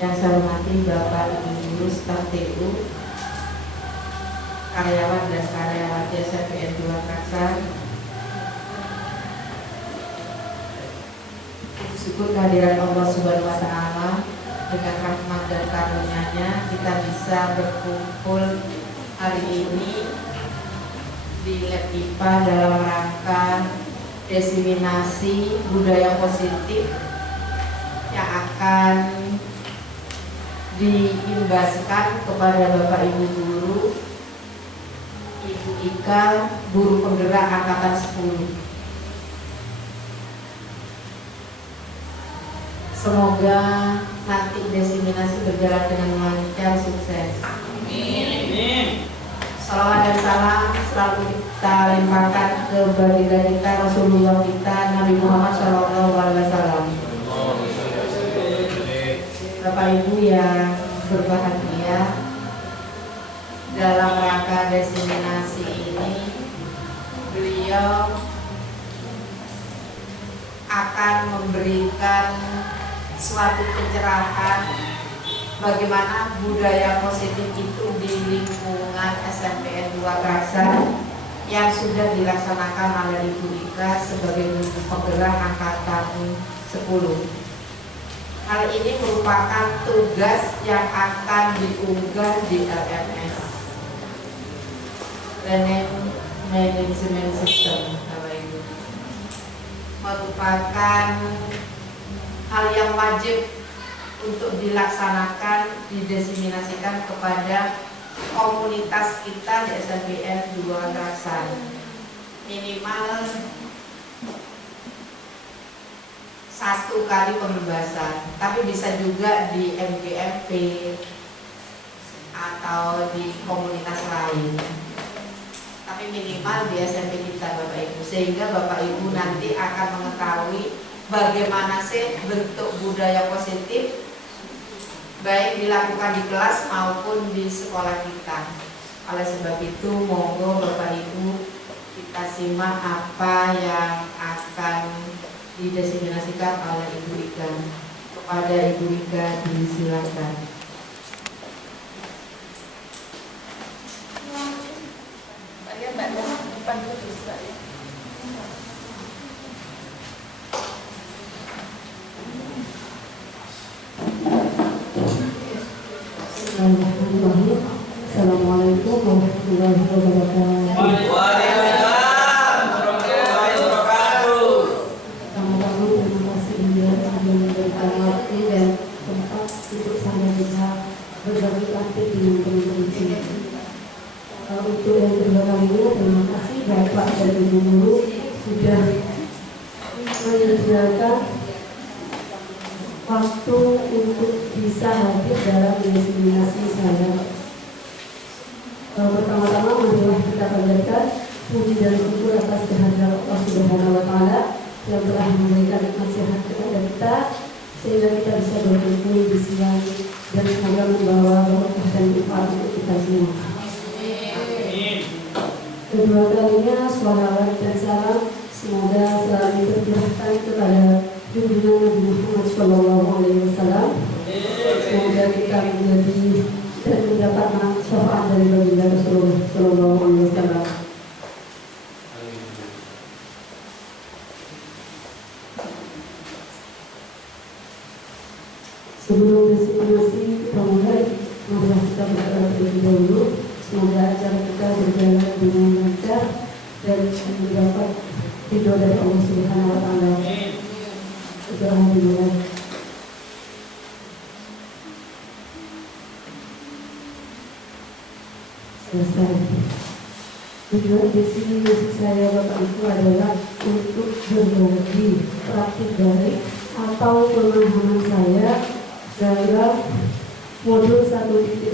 Yang saya hormati Bapak Ibu Guru staf TU, karyawan dan karyawati SMPN 2 Traksar. Syukur kehadiran Allah Subhanahu wa Ta'ala, dengan rahmat dan karunia-Nya kita bisa berkumpul hari ini di Lab IPA dalam rangka diseminasi budaya positif yang akan diimbaskan kepada Bapak Ibu Guru, Ibu Ika, guru penggerak angkatan 10. Semoga nanti diseminasi berjalan dengan lancar, sukses. Amin. Salawat dan salam selalu kita limpahkan ke baginda kita, Rasulullah kita, Nabi Muhammad SAW. Bapak Ibu yang berbahagia, dalam rangka diseminasi ini beliau akan memberikan suatu pencerahan bagaimana budaya positif itu di lingkungan SMPN 2 Traksar yang sudah dilaksanakan oleh Ibu Ika sebagai guru penggerak angkatan 10. Hal ini merupakan tugas yang akan diunggah di LMS, Learning Management System, Bapak Ibu. Merupakan hal yang wajib untuk dilaksanakan, didiseminasikan kepada komunitas kita di SMPN 2 Traksar. Minimal 1 kali pembebasan, tapi bisa juga di MGMP atau di komunitas lain. Tapi minimal di SMP kita, Bapak Ibu, sehingga Bapak Ibu nanti akan mengetahui bagaimana sih bentuk budaya positif baik dilakukan di kelas maupun di sekolah kita. Oleh sebab itu, monggo Bapak Ibu kita simak apa yang akan didiseminasikan oleh Ibu Ika. Kepada Ibu Ika disilakan. Assalamualaikum warahmatullahi wabarakatuh. Waalaikumsalam warahmatullahi wabarakatuh. Pertama-tama terima kasih Beliau sudah memberikan waktu dan tempat untuk saya bisa berbagi praktik dengan teman-teman di sini. Untuk yang kedua kalinya, terima kasih Bapak dan Ibu Guru sudah menyediakan waktu untuk bisa hadir dalam diseminasi saya. Pertama-tama marilah kita panjatkan puji dan syukur atas kehadiran Allah Subhanahu wa Ta'ala yang telah memberikan nasihat kepada kita sehingga kita bisa berkumpul di siang dan semoga membawa berkah dan manfaat untuk kita semua. Kedua kalinya sholawat dan salam semoga selalu tercurahkan kepada junjungan Nabi Muhammad SAW. Semoga kita menjadi dan mendapat syafaat dari baginda Rasulullah SAW. Sebelum diseminasi kita mulai, marilah kita berdoa terlebih dahulu. Semoga acara kita berjalan dengan lancar dan mendapat ridho dari Allah Subhanahu wa Ta'ala. Doa dimulai. Selesai. Tujuan diseminasi saya Bapak Ibu adalah untuk berbagi praktik baik atau pemahaman saya dalam modul 1.1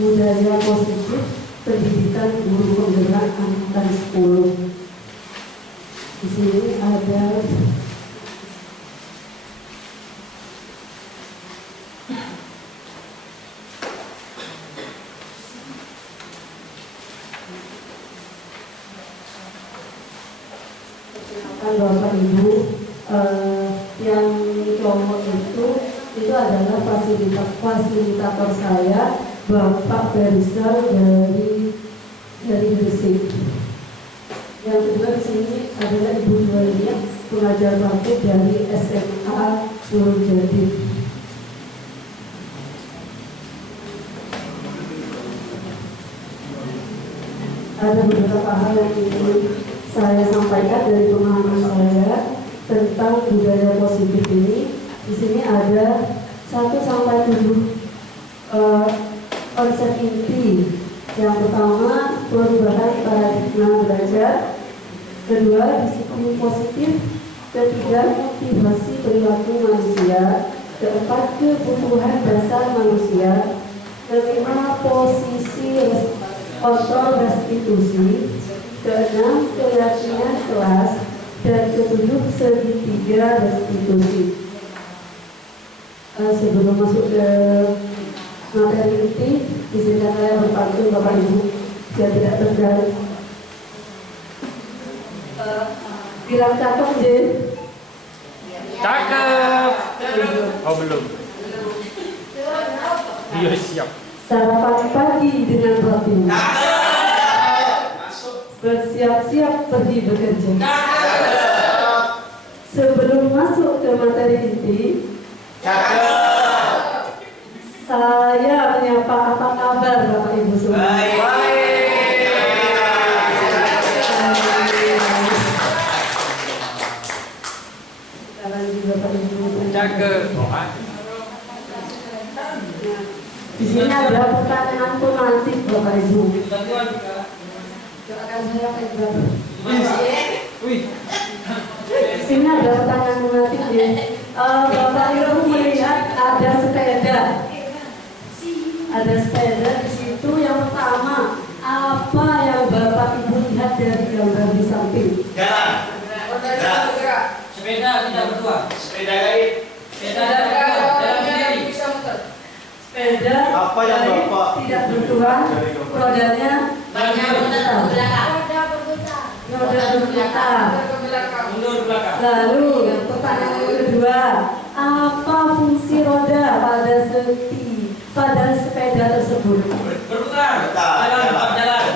budaya positif pendidikan guru penggerak angkatan 10. Di sini ada kan Bapak Ibu, yang cowok itu adalah fasilitator saya, Bapak Berisal dari Gresik. Yang kedua di sini adalah Ibu Juwalia, pengajar batik dari SMA Nurul Jadid. Ada beberapa hal yang ingin saya sampaikan dari pemahaman saya tentang budaya positif ini. Di sini ada 1 sampai 7 konsep inti. Yang pertama, perubahan paradigma belajar. Kedua, disiplin positif. Ketiga, motivasi perilaku manusia. Keempat, kebutuhan dasar manusia. Kelima, posisi kontrol restitusi. Keenam, keyakinan kelas. Dan ketujuh, segitiga restitusi. Sebelum masuk ke materi inti, izinkan saya berpantun Bapak Ibu biar tidak tegang. Bilang cakep, Jen. Cakep. Oh belum. Iya siap. Sarapan pagi dengan roti. Bersiap-siap pergi bekerja. Sebelum masuk ke materi inti, saya menyapa apa kabar Bapak Ibu semua. Sekarang juga Bapak Ibu. Cakep. Di sini ada pertanyaan pemantik Bapak Ibu. Doakan saya Pak Iqbal. Di sini ada pertanyaan pemantik ya. Bapak Ibu melihat ada sepeda. Ada sepeda di situ. Yang pertama, apa yang Bapak Ibu lihat dari gambar di samping? Jalan. Sepeda tidak berdua. Sepeda gaib. Sepeda tidak berdua. Jalan sendiri. Sepeda Apa yang baik, Bapak tidak bertuan, rodanya Banyak berputar. Roda berputar. mundur ke belakang. Lalu pertanyaan yang kedua, apa fungsi roda pada sepeda tersebut? Berputar. Jalan.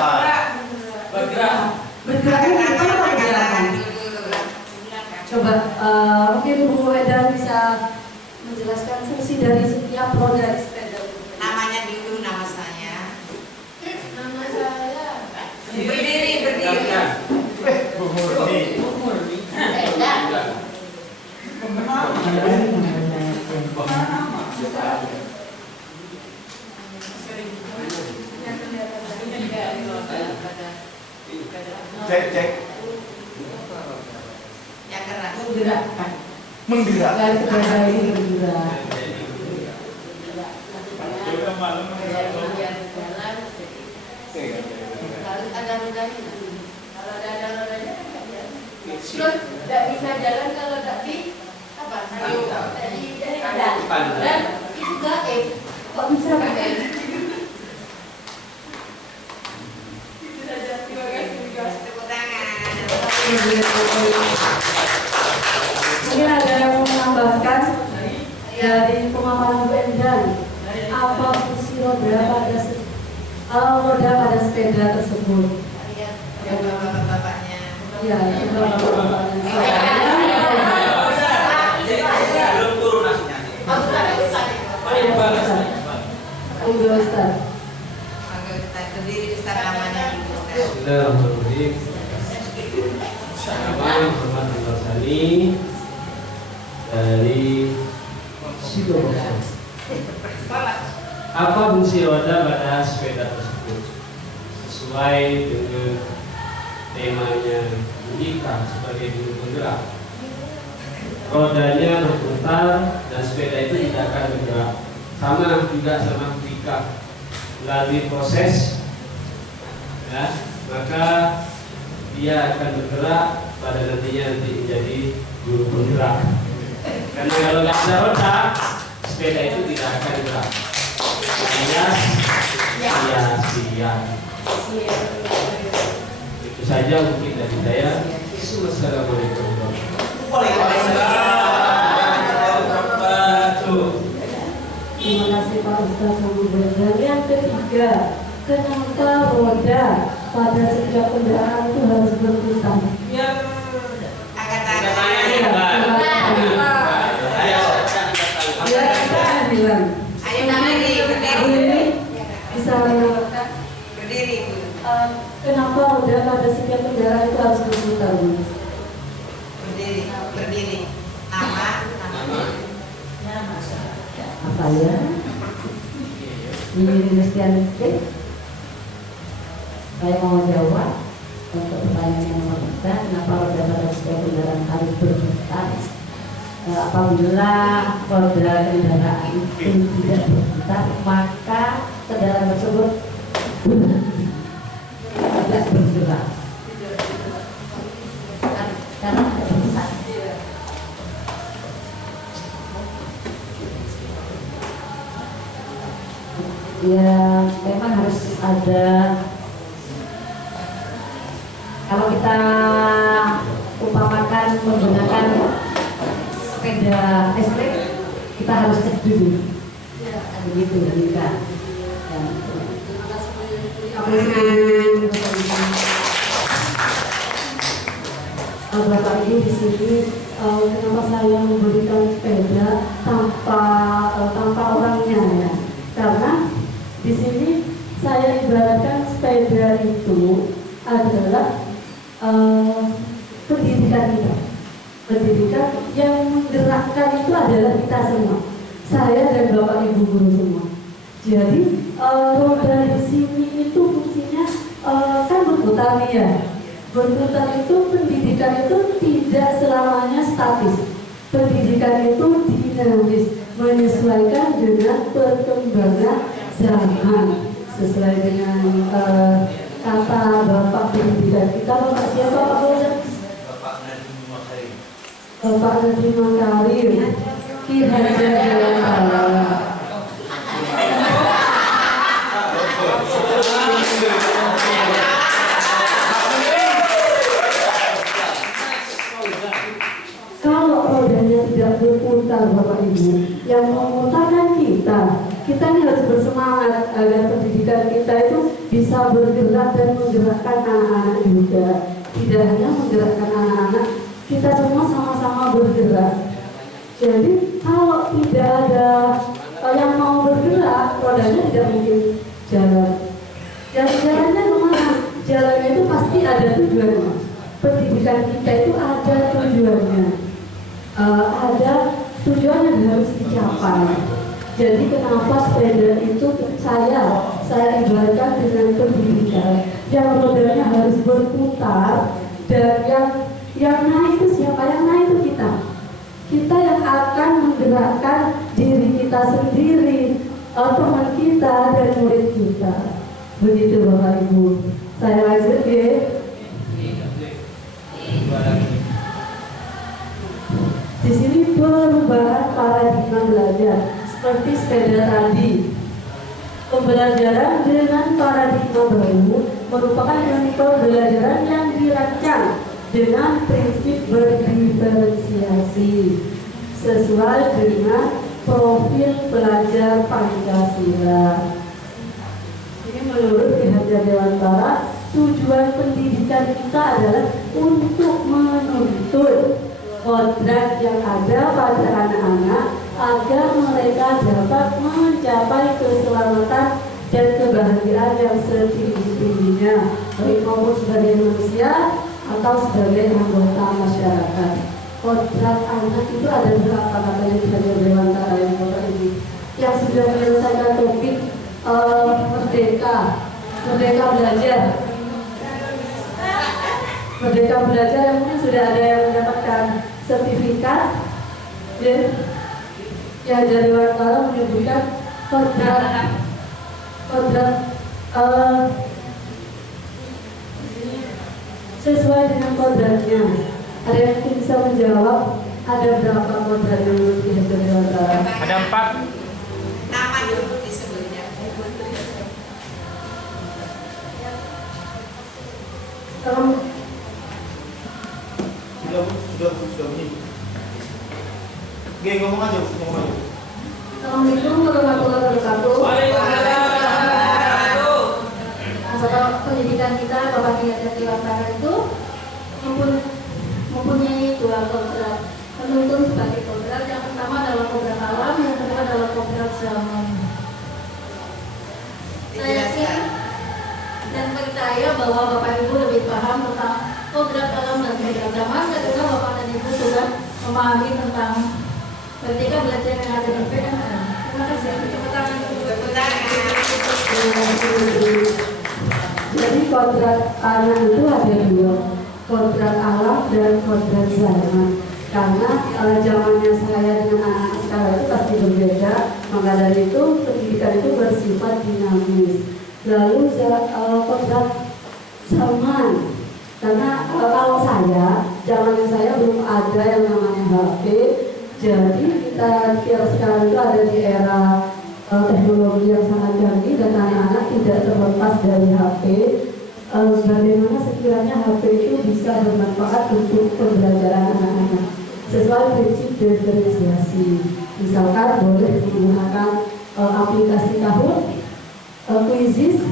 Bergerak. Bergerak itu apa pergerakan? Coba mungkin Bu Edan bisa menjelaskan fungsi dari setiap roda di sepeda. Namanya dulu nama saya. Nama saya. Berdiri. Bu Murni. Cek. Yang keras. Menggerakkan. Menggerak. Dari sepeda ini bergerak. Harus ada rodanya. Kalau ada rodanya kan Terus tidak bisa jalan kalau tidak di apa? Dari dan itu gaib. Kok bisa gaib? Tepuk tangan. Mungkin ada yang mau menambahkan dari pemaparan Bu Endan, apa fungsi roda pada sepeda tersebut? Ya bapak-bapaknya. Ya, itu bapak-bapaknya. Belum turun nasinya. Monggo Ustaz. Berdiri Ustaz namanya Ibu Ustaz. Bismillahirrahmanirrahim. Nama Muhammad Al-Sani dari Sidoarjo. Apa fungsi roda pada sepeda tersebut? Sesuai dengan temanya jika sebagai guru penggerak, rodanya berputar dan sepeda itu tidak akan bergerak. Sama juga sama ketika melalui proses, ya, maka dia akan bergerak pada nanti menjadi guru penggerak. Karena kalau nggak ada roda, sepeda itu tidak akan bergerak. Sia-sia. Itu saja mungkin dari saya. Wassalamualaikum Terima kasih Pak Ustaz Hamid. Dan yang ketiga, kenapa roda pada setiap kendaraan itu harus berputar? Biar Ya, saya bilang. Ayo berdiri, Ini bisa berdiri. kenapa roda pada setiap kendaraan itu harus berputar? Bu? Berdiri. Nama. Apa ya? Ini Christian saya mau jawab untuk pertanyaan yang nomor 3, kenapa roda pada setiap kendaraan harus berputar? Apabila roda kendaraan itu tidak berputar, maka kendaraan tersebut tidak bergerak karena tidak berputar. Ya, memang harus ada. Kalau kita umpamakan menggunakan sepeda listrik, kita harus cek dulu. Begitu, Rika. Bapak Ibu di sini, kenapa saya memberikan sepeda tanpa orangnya ya? Karena di sini saya ibaratkan sepeda itu adalah pendidikan kita. Pendidikan yang menggerakkan itu adalah kita semua, saya dan Bapak Ibu guru semua. Jadi roda di sini itu fungsinya kan berputar nih ya. Berputar itu, pendidikan itu tidak selamanya statis. Pendidikan itu dinamis, menyesuaikan dengan perkembangan zaman, sesuai dengan kata Bapak pendidikan kita. Bapak siapa Pak Bojan? Bapak Nadiem Makarim, Ki Hajar Dewantara. Kalau rodanya tidak berputar Bapak Ibu, yang memutarkan kita ini harus bersemangat agar pendidikan kita itu bisa bergerak dan menggerakkan anak-anak juga. Tidak hanya menggerakkan anak-anak, kita semua sama-sama bergerak. Jadi kalau tidak ada yang mau bergerak, rodanya tidak mungkin jalan. Jalannya kemana? Jalannya itu pasti ada tujuannya. Pendidikan kita itu ada tujuannya. Ada tujuan yang harus dicapai. Jadi kenapa sepeda itu saya ibaratkan dengan pendidikan yang rodanya harus berputar, dan yang naik itu siapa? Yang naik itu kita. Kita yang akan menggerakkan diri kita sendiri, teman kita dan murid kita. Begitu Bapak Ibu. Saya lanjut ya. Di sini perubahan paradigma belajar seperti sepeda tadi. Pembelajaran dengan paradigma baru merupakan metode pembelajaran yang dirancang dengan prinsip berdiferensiasi sesuai dengan profil pelajar Pancasila. Ini menurut Ki Hajar Dewantara, tujuan pendidikan kita adalah untuk menuntut kodrat yang ada pada anak-anak agar mereka dapat mencapai keselamatan dan kebahagiaan yang setinggi-tingginya, baik maupun sebagai manusia atau sebagai anggota masyarakat. Kodrat anak itu ada berapa katanya Ki Hajar Dewantara yang Bapak Ibu yang sudah menyelesaikan topik merdeka belajar yang mungkin sudah ada yang mendapatkan sertifikat. Ya, dari Dewantara menyebutkan kodrat sesuai dengan kodratnya. Ada yang mungkin bisa menjawab ada berapa kodrat yang menurut Ki Hajar Dewantara? Ada 4. Nama dulu disebutnya. sudah bunyi. Oke, ngomong aja. Assalamualaikum warahmatullahi wabarakatuh. Masalah pendidikan kita Bapak Kiai dan Diwakilkan itu mempunyai dua kodrat. Menuntun sebagai kodrat yang pertama adalah kodrat alam, yang kedua adalah kodrat zaman. Saya yakin dan percaya bahwa Bapak Ibu lebih paham tentang kodrat alam dan kodrat zaman. Ketika Bapak dan Ibu sudah memahami tentang ketika belajar yang ada di PNN. Terima kasih. Tepuk tangan. Jadi kodrat anak itu ada dua, kodrat alam dan kodrat zaman. Karena zamannya saya dengan anak sekarang itu pasti berbeda. Maka dari itu pendidikan itu bersifat dinamis. Lalu kodrat zaman. Karena kalau zamannya saya belum ada yang namanya HP. Jadi kita kira sekarang itu ada di era teknologi yang sangat canggih dan anak-anak tidak terlepas dari HP. Bagaimana sekiranya HP itu bisa bermanfaat untuk pembelajaran anak-anak sesuai prinsip diferensiasi. Misalkan boleh menggunakan aplikasi Kahoot, Quizizz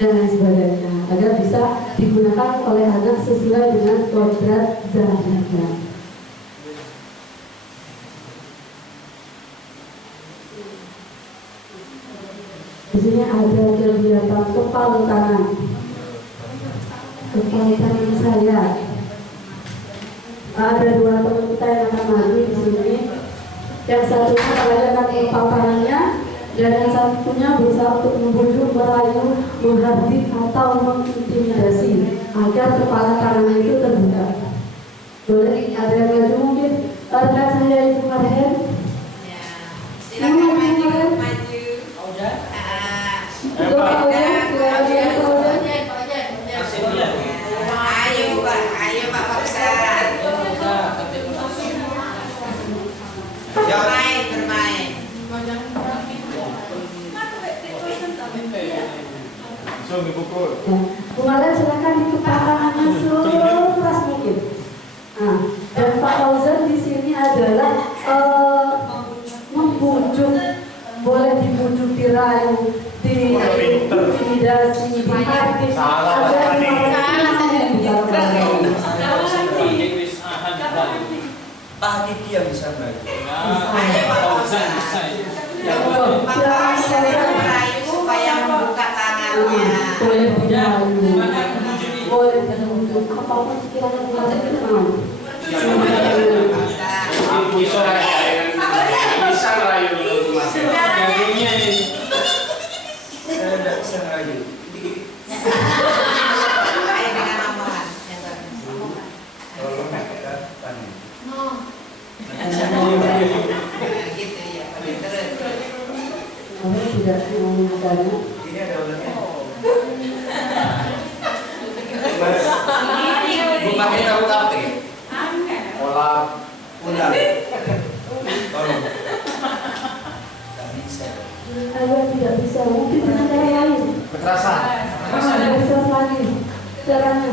dan lain sebagainya agar bisa digunakan oleh anak sesuai dengan kodrat zamannya. Di sini ada kegiatan kepala kanan saya. Ada dua teman kita yang akan maju di sini. Yang satunya merayakan kepala kanannya dan yang satunya berusaha untuk membujuk, merayu, menghardik atau mengintimidasi agar kepala kanannya itu terbuka. Boleh ada yang maju mungkin? Rekan saya Ibu Marhen. Silakan maju. Ayo Pak Fauzan. Bermain. Langsung dipukul. Kemarin silakan ditukar tangannya keras mungkin. Nah, dan Pak Fauzan di sini adalah membujuk, boleh dibujuk, dirayu, diintimidasi, dihardik. Pak Kiki yang bisa bagi. Ayo Pak Fauzan. Pak Fauzan merayu supaya membuka tangannya. Boleh dirayu, boleh dibujuk, apapun sekiranya Fauzan itu mau. Bisa merayu dulu Mas. Jadinya ini. Saya tidak bisa ngerayu. Ayo dengan omongan. Tolong tanya. Gitu ya. Terus. Kamu tidak menggunakannya. Ini ada ularnya. Bukan kita tahu kape. Pola ular. Tolong. Tak bisa. Saya tidak bisa, mungkin dengan cara lain. Kekerasan. Tidak bisa lagi caranya.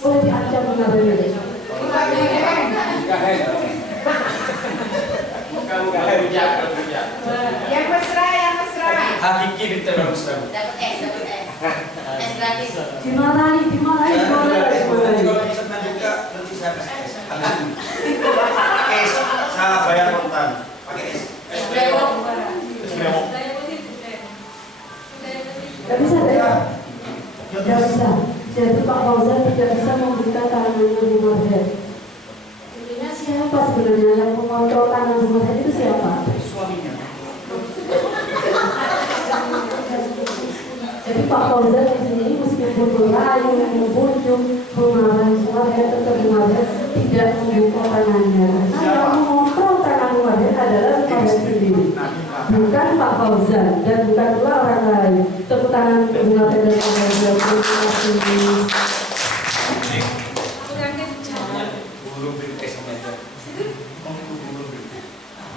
Boleh diancam mengabarnya. Kamu gak bijak, kamu bijak. Yang mesra. Hakiki diterus. Dapat S lagi. Dimarahi. Nanti kalau bisa juga nanti saya kasih es. Pakai es, saya bayar kontan. Pakai es. Es brewok. Tidak bisa ya? Tidak bisa. Jadi Pak Fauzan tidak bisa membuka tangannya Bu Marhen. Intinya siapa sebenarnya yang mengontrol tangan Bu Marhen itu siapa? Suaminya. Jadi Pak Fauzan di sini meskipun merayu, membujuk, memarahi Bu Marhen, tetap Bu Marhen tidak membuka tangannya. Nah, yang mengontrol tangan Bu Marhen adalah Bu Marhen sendiri, bukan Pak Fauzan dan bukan pula orang lain. Tepuk tangan untuk Bu Marhen dan Pak Fauzan. Terima kasih.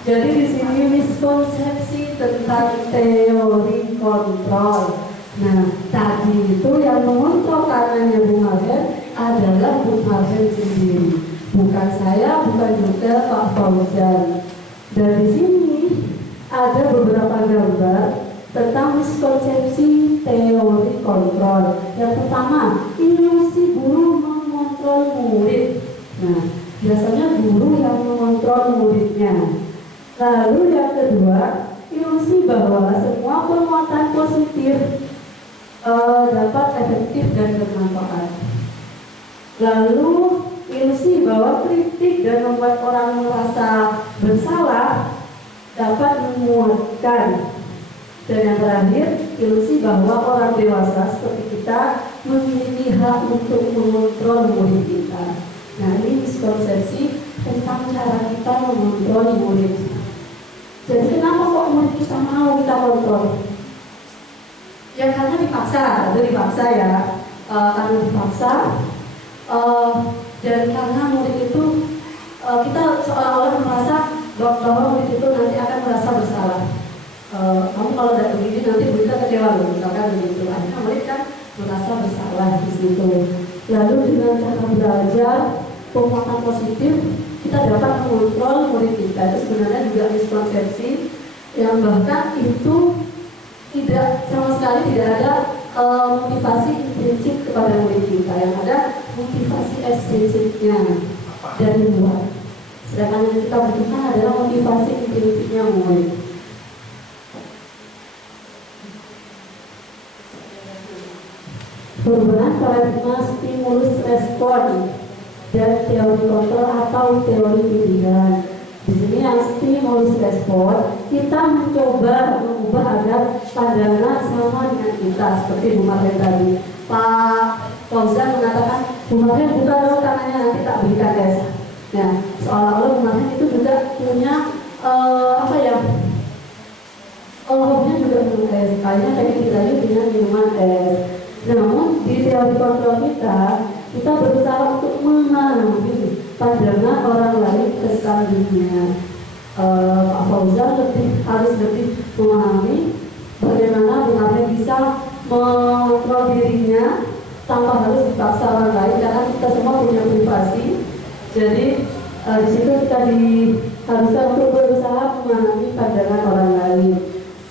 Jadi di sini miskonsepsi tentang teori kontrol. Nah, tadi itu yang mengontrol tangannya Bu Marhen adalah Bung Marhen sendiri, bukan saya, bukan juga Pak Fauzan. Dan di sini ada beberapa gambar tentang miskonsepsi teori kontrol. Yang pertama, ilusi guru mengontrol murid. Nah, biasanya guru yang mengontrol muridnya. Lalu yang kedua, ilusi bahwa semua penguatan positif dapat efektif dan bermanfaat. Lalu ilusi bahwa kritik dan membuat orang merasa bersalah dapat menguatkan. Dan yang terakhir, ilusi bahwa orang dewasa seperti kita memiliki hak untuk mengontrol murid kita. Nah, ini miskonsepsi tentang cara kita mengontrol murid. Jadi kenapa kok murid kita mau kita kontrol? Ya karena dipaksa, itu dipaksa ya, karena dipaksa, dan karena murid itu kita seolah-olah merasa bahwa murid itu nanti akan merasa bersalah. Kamu kalau tidak begini nanti muridnya kecewa loh, misalkan begitu. Akhirnya murid kan merasa bersalah di situ. Lalu dengan cara belajar penguatan positif kita dapat mengontrol murid kita. Itu sebenarnya juga miskonsepsi yang bahkan itu tidak sama sekali tidak ada motivasi intrinsik kepada murid kita, yang ada motivasi ekstrinsiknya dari luar. Sedangkan yang kita butuhkan adalah motivasi intrinsiknya murid. Perubahan paradigma stimulus respon dan teori kontrol atau teori pilihan. Di sini yang stimulus respon, kita mencoba mengubah agar pandangan sama dengan kita, seperti Bu Marhen tadi. Pak Fauzan mengatakan, Bu Marhen buka dong tangannya, nanti tak berikan tes. Nah, seolah-olah Bu Marhen itu juga punya hobinya juga minum es. Kayaknya tadi kita dengan minuman es. Namun di teori kontrol kita berusaha untuk memahami pandangan orang lain tentang dunia. Pak Fauzan harus lebih memahami bagaimana Bung Marhen bisa mengontrol dirinya tanpa harus dipaksa orang lain, karena kita semua punya privasi. Jadi di situ kita diharuskan untuk berusaha memahami pandangan orang lain.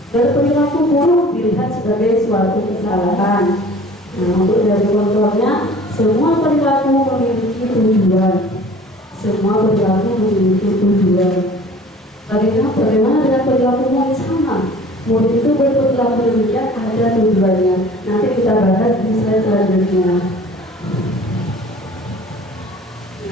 Berperilaku buruk dilihat sebagai suatu kesalahan. Nah, untuk dari kontrolnya, semua perilaku memiliki tujuan. Semua perilaku memiliki tujuan. Bagaimana dengan perilaku murid sama? Murid itu berperilaku demikian ada tujuannya. Nanti kita bahas di slide selanjutnya.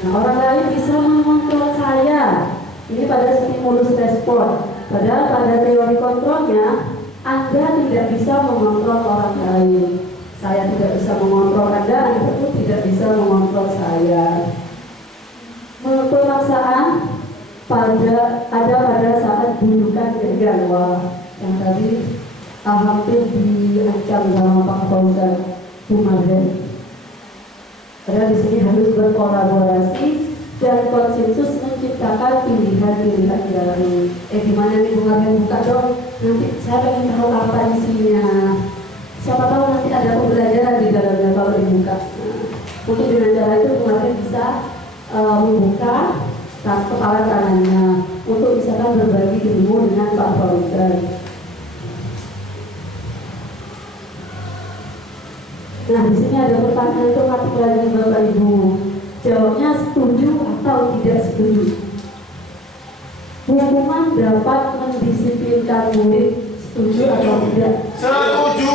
Nah, orang lain bisa mengontrol saya. Ini pada stimulus respon. Padahal pada teori kontrolnya, Anda tidak bisa mengontrol orang lain. Saya tidak bisa mengontrol Anda pun tidak bisa mengontrol saya. Pemaksaan pada saat dudukan gagal. Wah, yang tadi hampir diancam sama Pak Fauzan, Bu Marhen. Karena di sini harus berkolaborasi dan konsensus menciptakan pilihan-pilihan baru. Gimana nih Bu Marhen, buka dong. Nanti saya ingin tahu apa isinya. Siapa tahu nanti ada pembelajaran di dalamnya kalau dibuka. Mungkin dengan cara itu kemarin bisa membuka kepala kanannya untuk misalkan berbagi ilmu dengan Pak Fauzan. Nah, di sini ada pertanyaan otomatis lagi Bapak Ibu. Jawabnya setuju atau tidak setuju. Hukuman dapat mendisiplinkan murid, setuju atau tidak? Setuju.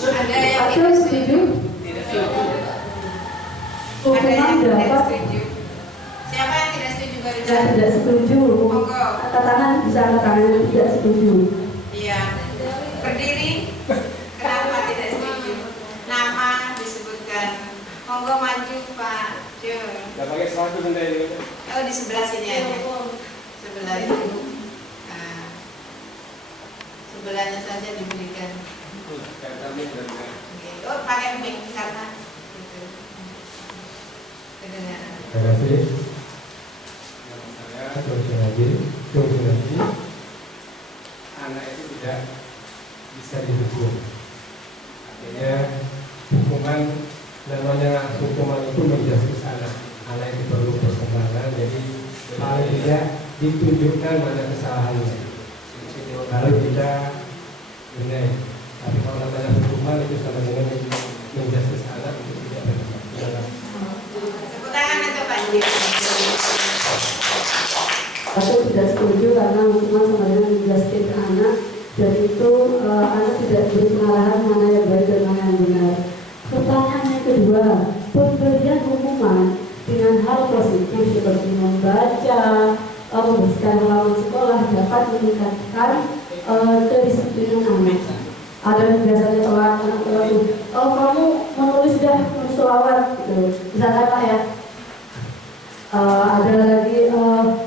Ada yang Atau tidak setuju? Ada Hukuman yang tidak dapat setuju. Siapa yang tidak setuju barusan? dan tidak setuju. Monggo. Angkat tangan, bisa angkat tangan yang tidak setuju. Iya. Berdiri. Kenapa tidak setuju? Nama disebutkan. Monggo maju Pak Jo. Dah pakai satu benda ini. Oh, di sebelah sini aja. Sebelah itu. Nah, sebelahnya saja diberikan. Oke. Oh, pakai mic karena itu. Kedengaran. Terima kasih. Nama saya Dr. Hadir, anak itu tidak bisa dihukum. Artinya hukuman dalam namanya hukuman itu menjustis anak. Anak itu perlu perkembangan, jadi paling tidak ditunjukkan mana kesalahannya. Lalu kita benar. Tapi kalau namanya hukuman itu sama dengan menjustis anak itu tidak benar. Tepuk tangan untuk Pak Andi. Aku tidak setuju karena hukuman sama dengan menjelaskan anak, dan itu anak tidak diberi pengarahan mana yang baik dan mana yang benar. Pertanyaan yang kedua, pemberian hukuman dengan hal positif seperti membaca, membersihkan halaman sekolah dapat meningkatkan kedisiplinan anak. Ada yang biasanya telat, anak telat tuh, kamu menulis dah, menulis sholawat gitu, misalnya Pak ya. Ada lagi,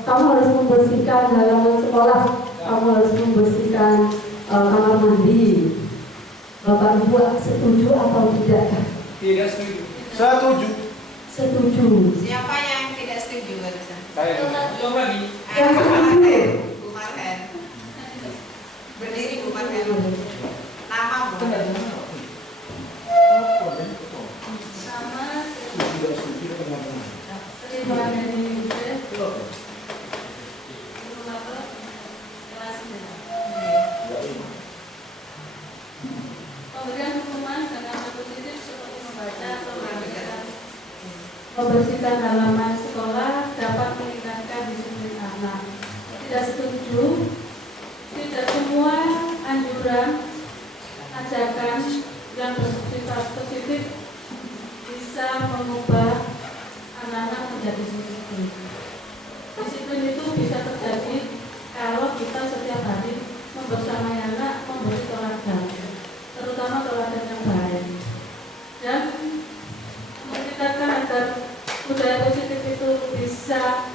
kamu harus membersihkan halaman sekolah, kamu harus membersihkan kamar mandi. Bapak Ibu setuju atau tidak? Tidak setuju. Setuju. Setuju. Siapa yang tidak setuju barusan? Saya Belum lagi. Yang setuju. Bu Marhen. Berdiri Bu Marhen. Nama Bu. Sama perlindungan dari kelas 9. Pemberian hukuman dengan positif seperti membaca atau membersihkan halaman sekolah dapat meningkatkan disiplin anak. Tidak setuju. Tidak semua anjuran ajakan yang bersifat positif bisa mengubah anak-anak menjadi disiplin. Disiplin itu bisa terjadi kalau kita setiap hari membersamai anak memberi teladan, terutama teladan yang baik, dan meningkatkan agar budaya positif itu bisa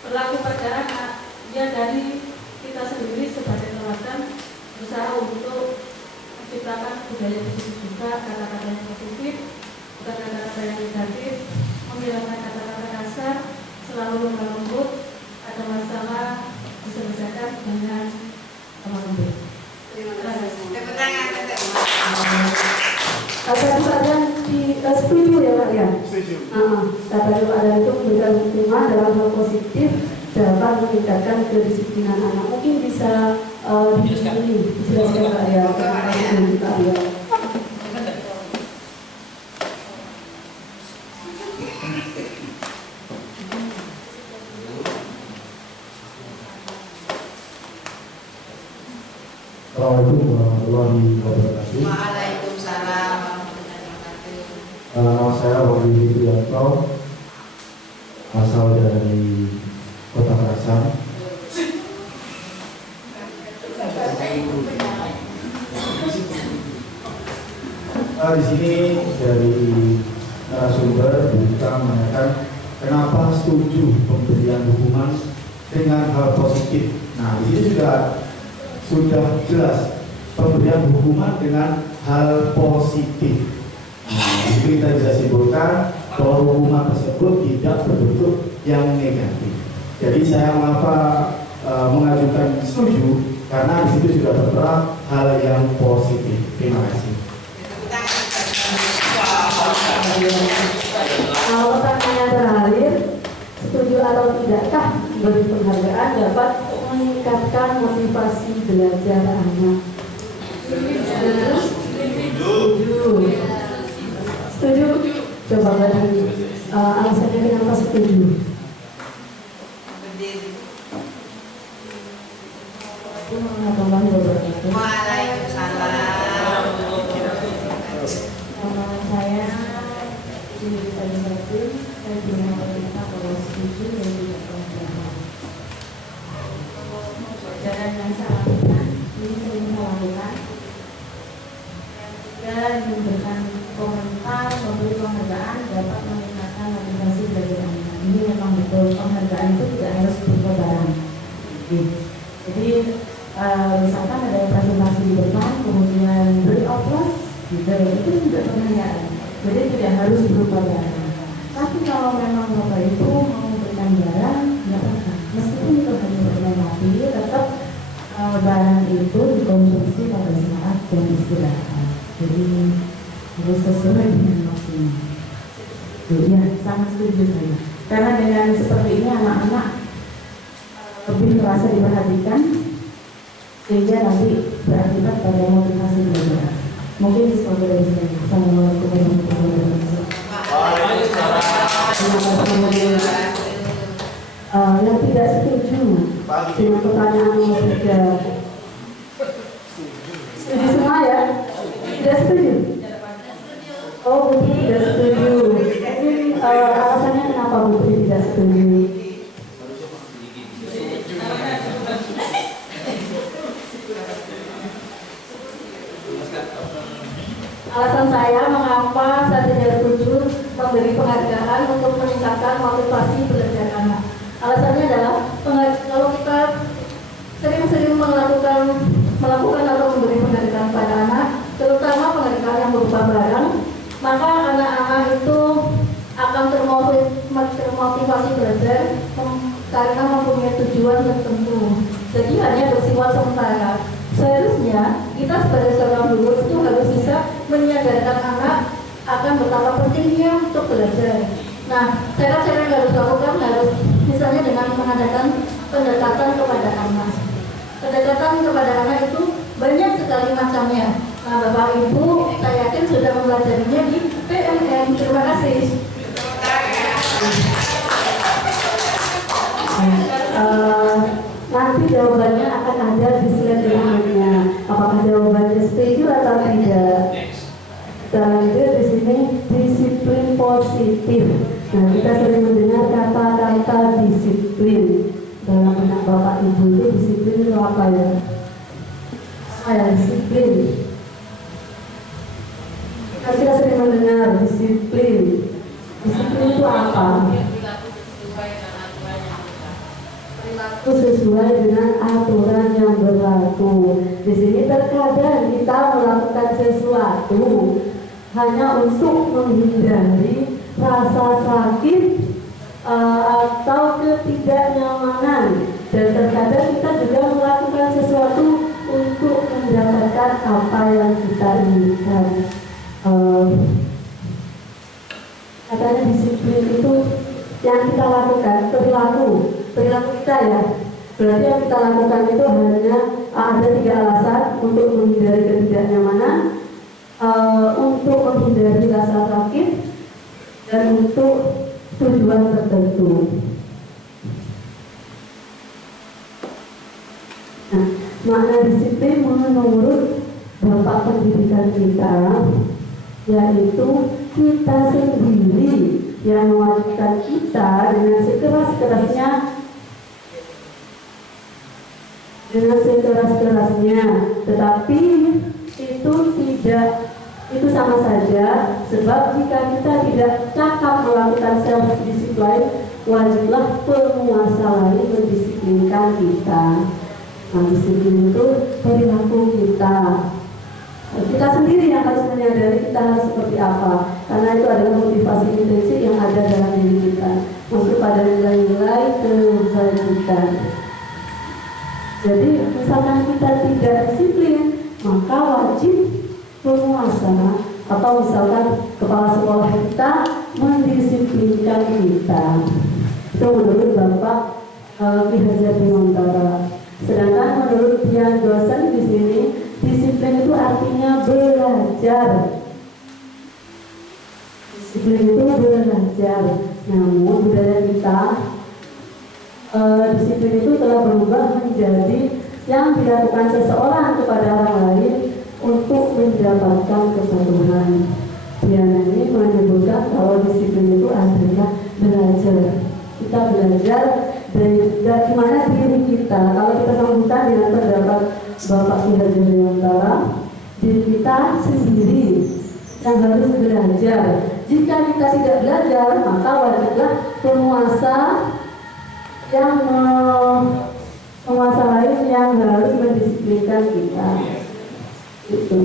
berlaku pada anak. Ya, dari kita sendiri sebagai teladan berusaha untuk menciptakan budaya positif juga, kata-kata yang positif, bukan kata-kata yang negatif, menghilangkan kata-kata kasar, selalu lemah lembut, ada masalah diselesaikan dengan lemah lembut. Terima kasih. Tepuk tangan untuk Bu. Kata Pak Dan setuju ya Pak ya? Setuju. Kata Pak Dan itu memberikan hukuman dalam hal positif dapat meningkatkan kedisiplinan anak. Mungkin bisa dijelaskan Pak ya? Pak ya. Assalamualaikum warahmatullahi wabarakatuh. Waalaikumsalam warahmatullahi wabarakatuh. Nama saya Wahyu Widianto, asal dari Kota Kerasan. Di sini dari narasumber kita menanyakan kenapa setuju pemberian hukuman dengan hal positif. Nah, di sini sudah jelas pemberian hukuman dengan hal positif. Nah, itu kita bisa simpulkan bahwa hukuman tersebut tidak berbentuk yang negatif. Jadi saya mengapa mengajukan setuju karena di situ sudah tertera hal yang positif. Terima kasih. Pertanyaan terakhir, setuju atau tidakkah beri penghargaan dapat meningkatkan motivasi belajar anak? Setuju? Coba bagi alasannya kenapa setuju? Berdiri. Warahmatullahi wabarakatuh. Waalaikumsalam. Saya Ibu Satu, saya bilang pemerintah bahwa setuju dan tidak pelajaran. Pelajaran yang saya lakukan, ini sering saya lakukan. Dan memberikan komentar, memberi penghargaan dapat meningkatkan motivasi belajar anak. Ini memang betul, penghargaan itu tidak harus berupa barang. Jadi misalkan ada presentasi di depan, kemudian beri aplaus, gitu, itu juga penghargaan. Jadi tidak harus berupa barang. Tapi kalau memang Bapak Ibu mau memberikan barang, nggak apa-apa. Meskipun itu hanya bermanfaat, tetap barang itu dikonsumsi pada saat jam istirahat. Jadi harus sesuai dengan waktunya. setuju saya. Karena dengan seperti ini anak-anak lebih merasa diperhatikan sehingga nanti berakibat pada motivasi belajar. Mungkin seperti dari saya. Assalamualaikum warahmatullahi wabarakatuh. Yang tidak setuju dengan pertanyaan nomor 3. Setuju semua ya? Tidak setuju? Oh, Putri tidak setuju. Mungkin alasannya kenapa Putri tidak setuju? Alasan saya mengapa saya tidak setuju memberi penghargaan untuk meningkatkan motivasi belajar anak. Alasannya adalah kalau kita sering-sering melakukan atau memberi penghargaan pada anak, terutama penghargaan yang berupa barang, maka anak-anak itu akan termotivasi belajar karena mempunyai tujuan tertentu. Jadi hanya bersifat sementara. Seharusnya kita sebagai seorang guru itu harus bisa menyadarkan anak akan betapa pentingnya untuk belajar. Nah, cara-cara yang harus dilakukan harus misalnya dengan mengadakan pendekatan kepada anak. Pendekatan kepada anak itu banyak sekali macamnya. Nah, Bapak Ibu, saya yakin sudah mempelajarinya di PMN. Terima kasih. Nanti jawabannya akan ada di slide berikutnya. Apakah jawabannya setuju atau tidak? Selanjutnya di sini disiplin positif. Nah, kita sering mendengar kata-kata disiplin. Dalam benak Bapak Ibu itu disiplin itu apa ya? Disiplin. Nah, kita sering mendengar disiplin. Disiplin itu apa? Perilaku sesuai dengan aturan yang berlaku. Di sini terkadang kita melakukan sesuatu hanya untuk menghindari rasa sakit atau ketidaknyamanan, dan terkadang kita juga melakukan sesuatu untuk mendapatkan apa yang kita inginkan. Katanya disiplin itu yang kita lakukan, perilaku kita ya. Berarti yang kita lakukan itu hanya ada 3 alasan: untuk menghindari ketidaknyamanan, untuk menghindari rasa sakit, dan untuk tujuan tertentu. Nah, makna disiplin menurut Bapak pendidikan kita yaitu kita sendiri yang mewajibkan kita dengan sekeras-kerasnya, tetapi itu sama saja, sebab jika kita tidak cakap melakukan self discipline, wajiblah penguasa lain mendisiplinkan kita. Nah, disiplin itu perilaku kita. Kita sendiri yang harus menyadari kita harus seperti apa, karena itu adalah motivasi intrinsik yang ada dalam diri kita, masuk pada nilai-nilai kebajikan. Jadi misalkan kita tidak disiplin, maka wajib penguasa atau misalkan kepala sekolah kita mendisiplinkan kita. Itu menurut Bapak Ki Haji Bimontara. Sedangkan menurut yang dosen di sini, disiplin itu artinya belajar. Disiplin itu belajar. Namun budaya kita, disiplin itu telah berubah menjadi yang dilakukan seseorang kepada orang lain untuk mendapatkan kesatuan. Diana ini menyebutkan bahwa disiplin itu adalah belajar. Kita belajar dari mana diri kita. Kalau kita sambungkan dengan pendapat Bapak Ki Haji Bimontara, diri kita sendiri yang harus belajar. Jika kita tidak belajar, maka wajiblah penguasa yang penguasa lain yang harus mendisiplinkan kita. Itu.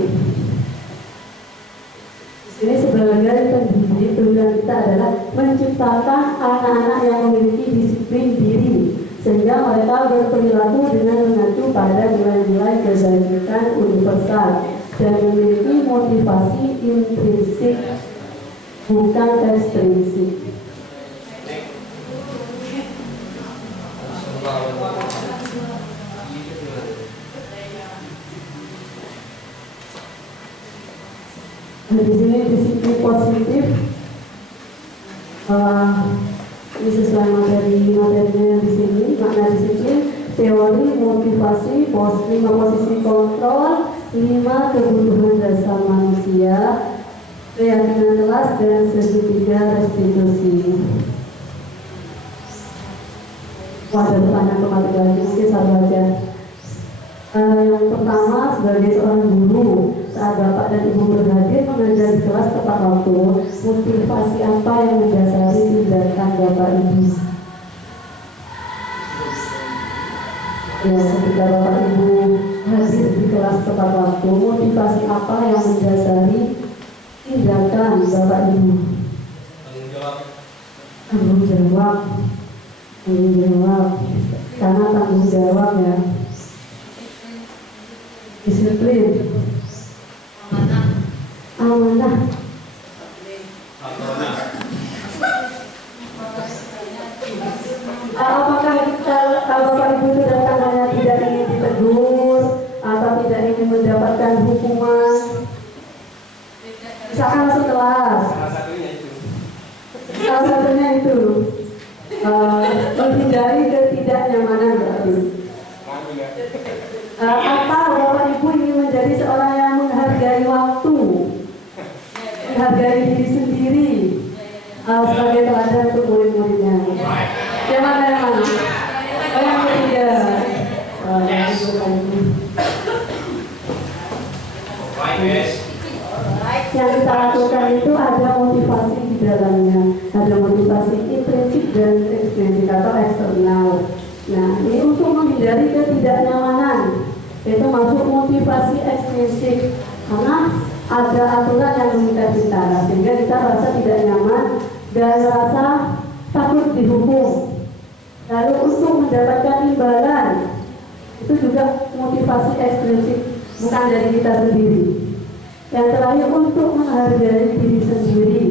Di sini sebagai pendidik, tujuan kita adalah menciptakan anak-anak yang memiliki disiplin diri, sehingga mereka berperilaku dengan mengacu pada nilai-nilai kebajikan universal dan memiliki motivasi intrinsik bukan ekstrinsik. di sini disiplin positif. Ini sesuai materinya di sini. Makna disiplin, teori, motivasi, 5 posisi kontrol, 5 kebutuhan dasar manusia, keyakinan kelas, dan segitiga restitusi. Ada pertanyaan kembali lagi, mungkin satu aja. Yang pertama, sebagai seorang guru, saat Bapak dan Ibu berhadir mengajar di kelas tepat waktu, motivasi apa yang mendasari tindakan Bapak Ibu? Ya, ketika Bapak Ibu hadir di kelas tepat waktu, motivasi apa yang mendasari tindakan Bapak Ibu? Tanggung jawab. Karena tanggung jawab ya. Disiplin, amanah. Apakah kalau Bapak Ibu itu datang hanya tidak ingin ditegur atau tidak ingin mendapatkan hukuman? Misalkan masuk kelas. Salah satunya itu menghindari ketidaknyamanan berarti. Atau Bapak Ibu ingin menjadi seorang yang menghargai waktu, menghargai diri sendiri sebagai teladan untuk murid-muridnya. Yang mana? Oh, yang ketiga. Yang kita lakukan itu ada motivasi di dalamnya, ada motivasi intrinsik dan ekstrinsik atau eksternal. Nah, ini untuk menghindari ketidaknyamanan, itu masuk motivasi ekstrinsik, karena ada aturan yang mengikat kita, sehingga kita rasa tidak nyaman dan rasa takut dihukum. Lalu untuk mendapatkan imbalan, itu juga motivasi ekstrinsik, bukan dari kita sendiri. Yang terakhir untuk menghargai diri sendiri.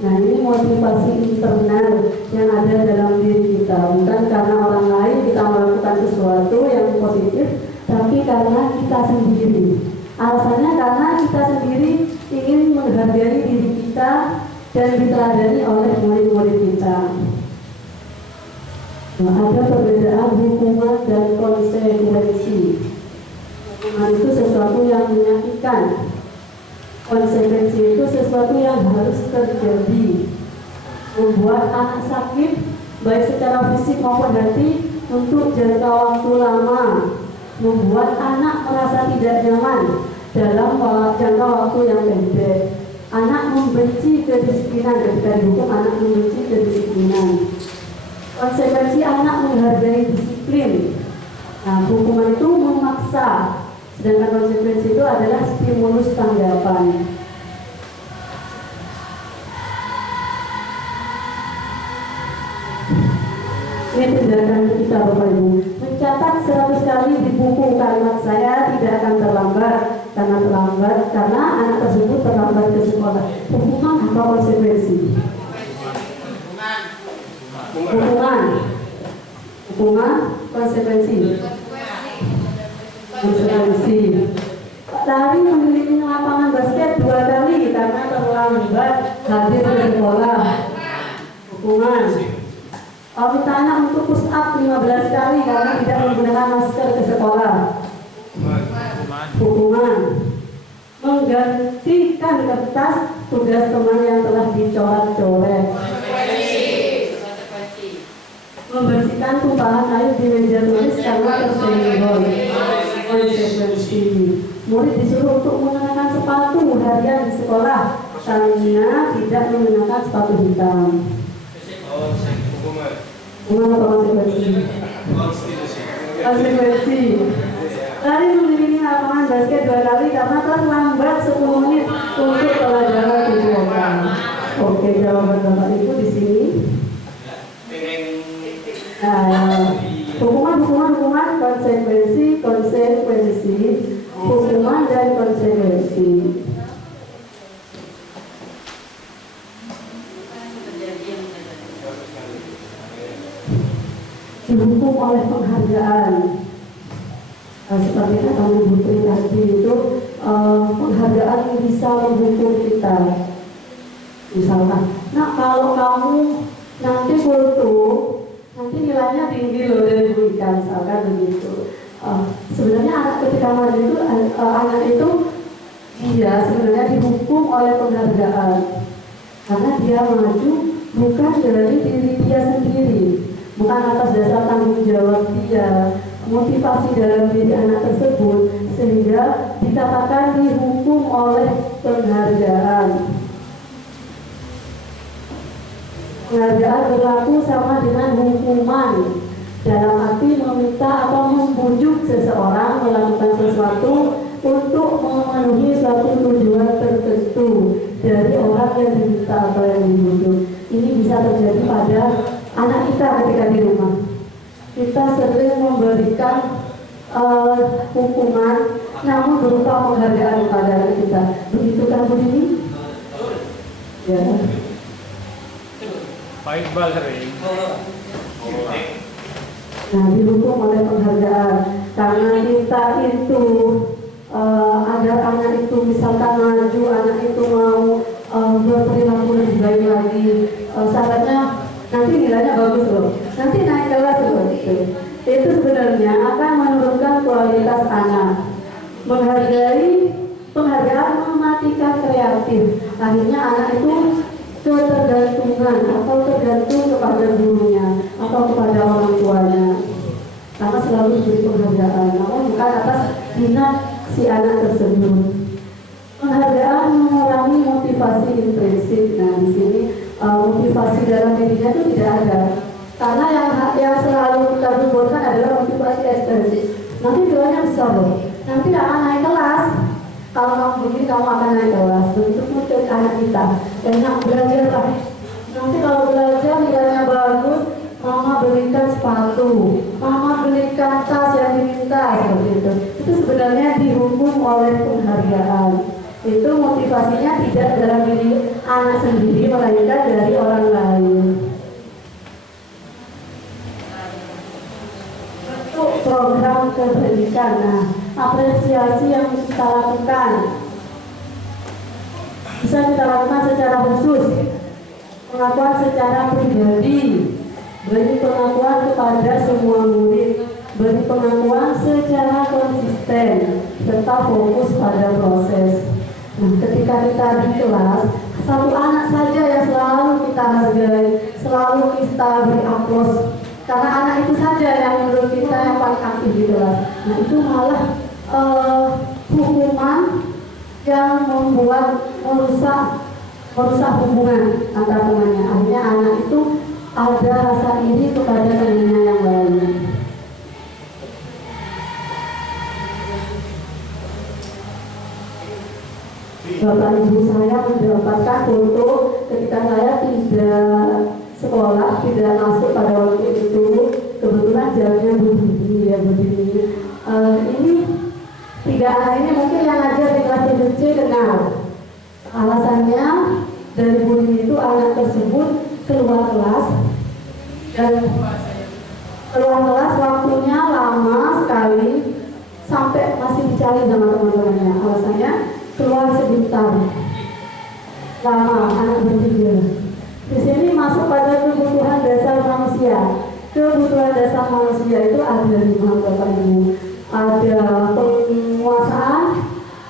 Nah, ini motivasi internal yang ada dalam diri kita, bukan karena orang lain kita melakukan sesuatu yang positif, tapi karena kita sendiri. Alasannya karena kita sendiri ingin menghargai diri kita dan diteladani oleh murid-murid kita. Nah, ada perbedaan hukuman dan konsekuensi. Hukuman itu sesuatu yang menyakitkan. Konsekuensi itu sesuatu yang harus terjadi, membuat anak sakit baik secara fisik maupun hati untuk jangka waktu lama, membuat anak merasa tidak nyaman dalam jangka waktu yang pendek. Anak membenci kedisiplinan, ketika dihukum anak membenci kedisiplinan. Konsekuensi anak menghargai disiplin. Nah, hukuman itu memaksa. Sedangkan konsekuensi itu adalah stimulus tanggapan. Ini tindakan kita Bapak Ibu. Mencatat 100 kali di buku kalimat saya tidak akan terlambat. Karena anak tersebut terlambat ke sekolah. Hukuman atau konsekuensi? Hukuman, konsekuensi. Pak Tari memiliki lapangan basket 2 kali karena terlambat hadir ke sekolah. Hukuman. Minta anak untuk push up 15 kali karena tidak menggunakan masker ke sekolah. Hukuman. Menggantikan kertas tugas teman yang telah dicoret-coret. Membersihkan tumpahan air di meja tulis karena tersenggol. Konsekuensi. Murid disuruh untuk mengenakan sepatu harian di sekolah karena tidak menggunakan sepatu hitam. Hukuman atau konsekuensi? Konsekuensi. Tadi memiliki lapangan basket 2 kali karena terlambat 10 menit untuk pelajaran kejuaraan. Oke, jawaban Bapak Ibu di sini. Hukuman, konsekuensi, hukuman dan konsekuensi. Dihukum oleh penghargaan. Seperti kata Bu Putri tadi itu penghargaan yang bisa menghukum kita. Misalkan, nah kalau kamu nanti foto, nanti nilainya tinggi loh dari Bu Ika, misalkan begitu. Sebenarnya anak ketika maju itu, anak itu dia sebenarnya dihukum oleh penghargaan karena dia maju bukan dari diri dia sendiri, bukan atas dasar tanggung jawab dia, motivasi dalam diri anak tersebut, sehingga dikatakan dihukum oleh penghargaan. Penghargaan berlaku sama dengan hukuman, dalam arti meminta atau membujuk seseorang melakukan sesuatu untuk memenuhi suatu tujuan tertentu dari orang yang diminta atau yang dibujuk. Ini bisa terjadi pada anak kita ketika di rumah. Kita sering memberikan hukuman, namun berupa penghargaan kepada anak kita. Begitu kan Bu Dini? Ya. Pak Iqbal sering. Nah, dihukum oleh penghargaan karena kita itu agar anak itu misalkan maju, anak itu mau berperilaku lebih baik lagi, syaratnya nanti nilainya bagus loh, nanti naik kelas loh, itu sebenarnya akan menurunkan kualitas anak. Penghargaan mematikan kreatif, akhirnya anak itu ketergantungan atau tergantung kepada gurunya atau kepada orang tuanya karena selalu diberi penghargaan, namun bukan atas minat si anak tersebut. Penghargaan mengurangi motivasi intrinsik. Nah, di sini motivasi dalam dirinya itu tidak ada, karena yang selalu kita butuhkan adalah motivasi ekstrinsik. Nanti nilainya besar loh, nanti akan naik kelas. Kalau kamu begini, kamu akan naik kelas. Begitu pun ke anak kita, enak belajar lah. Nanti kalau belajar nilainya bagus, mama belikan sepatu, mama belikan tas yang diminta, seperti itu. Itu sebenarnya dihukum oleh penghargaan. Itu motivasinya tidak dalam diri anak sendiri, melainkan dari orang lain. Bentuk program kebajikan. Nah, apresiasi yang kita lakukan bisa kita lakukan secara khusus, pengakuan secara pribadi, beri pengakuan kepada semua murid, beri pengakuan secara konsisten, serta fokus pada proses. Nah, ketika kita di kelas, satu anak saja yang selalu kita hargai, selalu kita beri aplaus, karena anak itu saja yang menurut kita yang paling aktif di kelas. Nah, itu malah hukuman yang membuat merusak hubungan antar temannya. Akhirnya anak itu ada rasa iri kepada temannya yang lain. Bapak ibu saya mendapatkan foto ketika saya tidak sekolah, tidak masuk pada waktu itu. Kebetulan jamnya begini ya, begini. Ini 3 anak ini mungkin yang ngajar di kelas 7C kenal. Alasannya dari bunyi itu anak tersebut keluar kelas, dan keluar kelas waktunya lama sekali sampai masih dicari sama teman-temannya. Alasannya keluar sebentar, lama anak bertiga. Di sini masuk pada kebutuhan dasar manusia. Kebutuhan dasar manusia itu ada 5, Bapak Ibu. Ada penguasaan,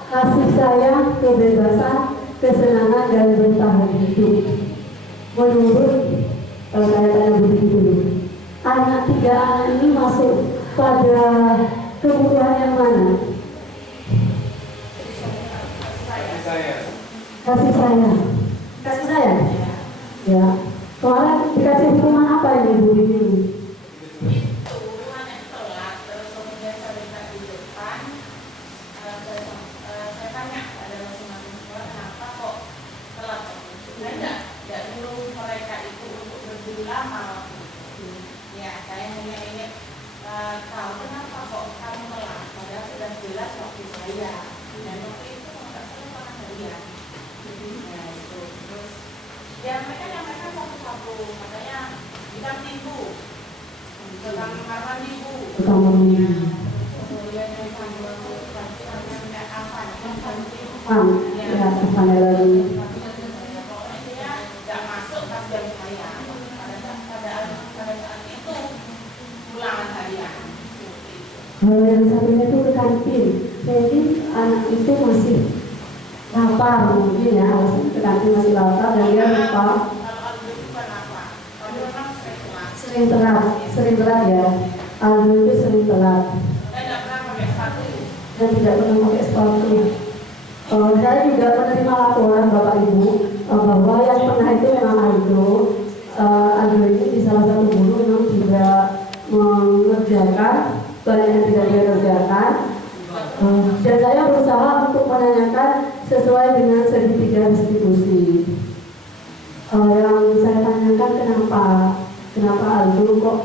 kasih sayang, kebebasan, kesenangan, dan bertahan hidup. Menurut kalau saya tanya begitu dulu, anak 3 anak ini masuk pada kebutuhan yang mana? Kasih sayang. Kasih sayang. Ya. Kemarin dikasih hukuman apa ini Bu Dini? Ya, tanya lagi. Tidak masuk pas jam saya. Pada saat itu ulangan harian. Yang satunya itu ke kantin. Jadi anak itu masih lapar mungkin ya, alasan ke kantin masih lapar dan dia lupa. Sering telat ya. Aldo itu sering telat. Dan tidak pernah pakai sepatu. Saya juga menerima laporan Bapak Ibu bahwa yang pernah itu memang Aldo. Aldo ini di salah satu guru memang tidak mengerjakan banyak yang tidak dia kerjakan. Dan saya berusaha untuk menanyakan sesuai dengan segitiga distribusi. Yang saya tanyakan kenapa Aldo kok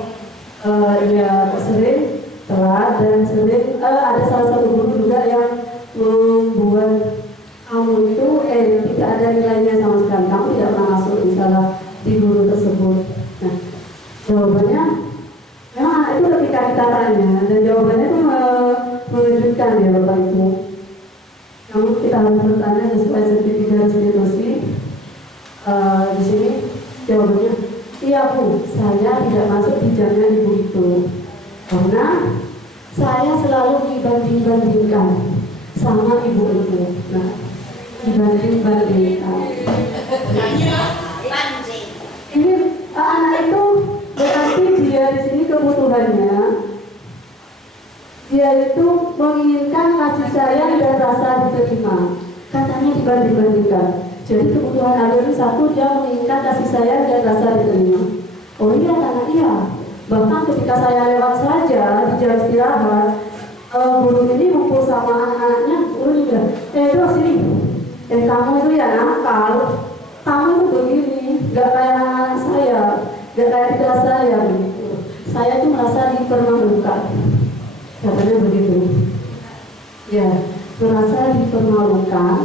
ya sering telat dan sering ada salah satu guru juga yang membuat kamu itu tidak ada nilainya sama sekali, kamu tidak pernah masuk misalnya di guru tersebut. Nah, jawabannya memang anak itu ketika kita tanya dan jawabannya itu mengejutkan ya Bapak Ibu. Namun kita harus bertanya sesuai segitiga distribusi. Di sini jawabannya, iya Bu, saya tidak masuk di jamnya Ibu itu karena saya selalu dibanding-bandingkan sama ibu itu. Nah, dibanding-bandingkan. Ini anak itu berarti dia di sini kebutuhannya, dia itu menginginkan kasih sayang dan rasa diterima. Katanya dibanding-bandingkan. Jadi kebutuhan Aldo ini satu, dia menginginkan kasih sayang dan rasa diterima. Oh iya, karena iya. Bahkan ketika saya lewat saja di jam istirahat, guru ini ngumpul sama anak-anaknya, guru juga, terus sini, kamu itu ya nakal, kamu itu begini, gak kayak anak saya, gak kayak di kelas saya begitu. Saya itu merasa dipermalukan, katanya begitu. Ya, merasa dipermalukan.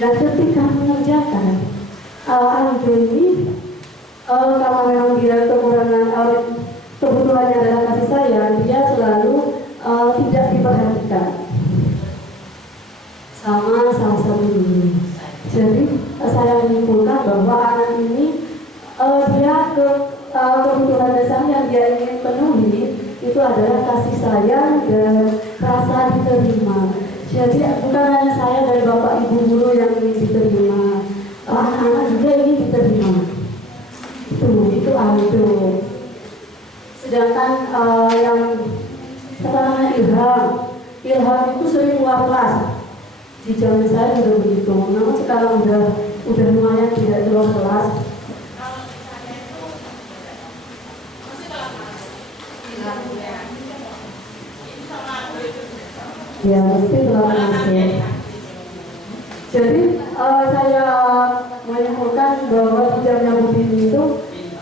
Dan ketika mengerjakan Aldo ini, karena memang dia kekurangan kebutuhannya adalah kasih sayang, dia selalu tidak diperhatikan sama salah satu guru. Jadi saya menyimpulkan bahwa anak ini dia kebutuhan dasar yang dia ingin penuhi itu adalah kasih sayang dan rasa diterima. Jadi bukan hanya saya dan Bapak Ibu guru yang ingin diterima, anak-anak juga ingin diterima. Itu Aldo. Sedangkan yang namanya Ilham itu sering keluar kelas. Di zaman saya sudah begitu. Namun sekarang udah lumayan tidak keluar kelas. Ya, mesti keluar masuk. Jadi saya menyimpulkan bahwa di jamnya Bu Dini itu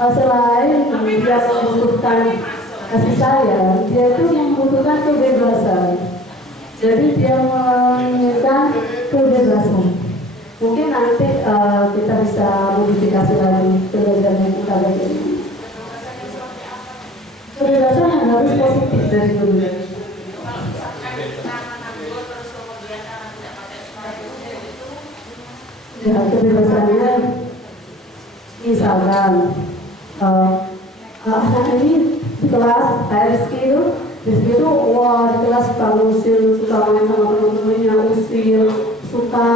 selain dia membutuhkan kasih sayang, dia itu membutuhkan kebebasan. Jadi dia menginginkan kebebasan. Mungkin nanti kita bisa modifikasi lagi kebebasan yang kita bagi. Kebebasan yang harus positif dari guru. Ya, kebebasannya misalkan anak ini di kelas Rizky itu wah di kelas suka ngusir, suka main sama teman-temannya, usir, suka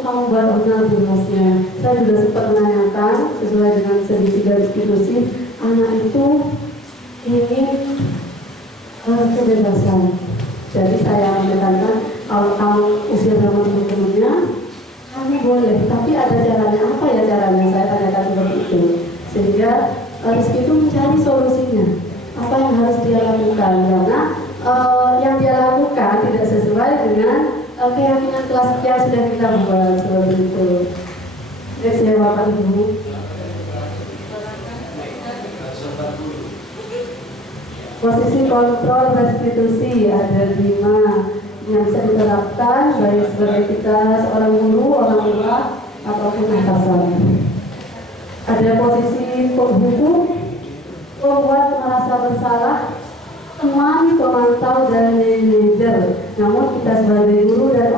membuat benar di kelasnya. Saya juga sempat menanyakan sesuai dengan segitiga distribusi, anak itu ingin kebebasan. Jadi saya menekankan kalau kamu usir sama teman-temannya, kamu boleh, tapi ada caranya. Apa ya caranya? Saya tanyakan seperti itu. Sehingga Rizky itu mencari solusinya. Apa yang harus dia lakukan? Karena yang dia lakukan tidak sesuai dengan keyakinan kelas yang sudah kita buat seperti itu. Jadi saya Bapak Ibu. Posisi kontrol restitusi ada 5 yang bisa diterapkan baik sebagai kita seorang guru, orang tua, ataupun atasan. Ada posisi penghukum, pembuat merasa bersalah, teman, pemantau, dan manajer. Namun kita sebagai guru dan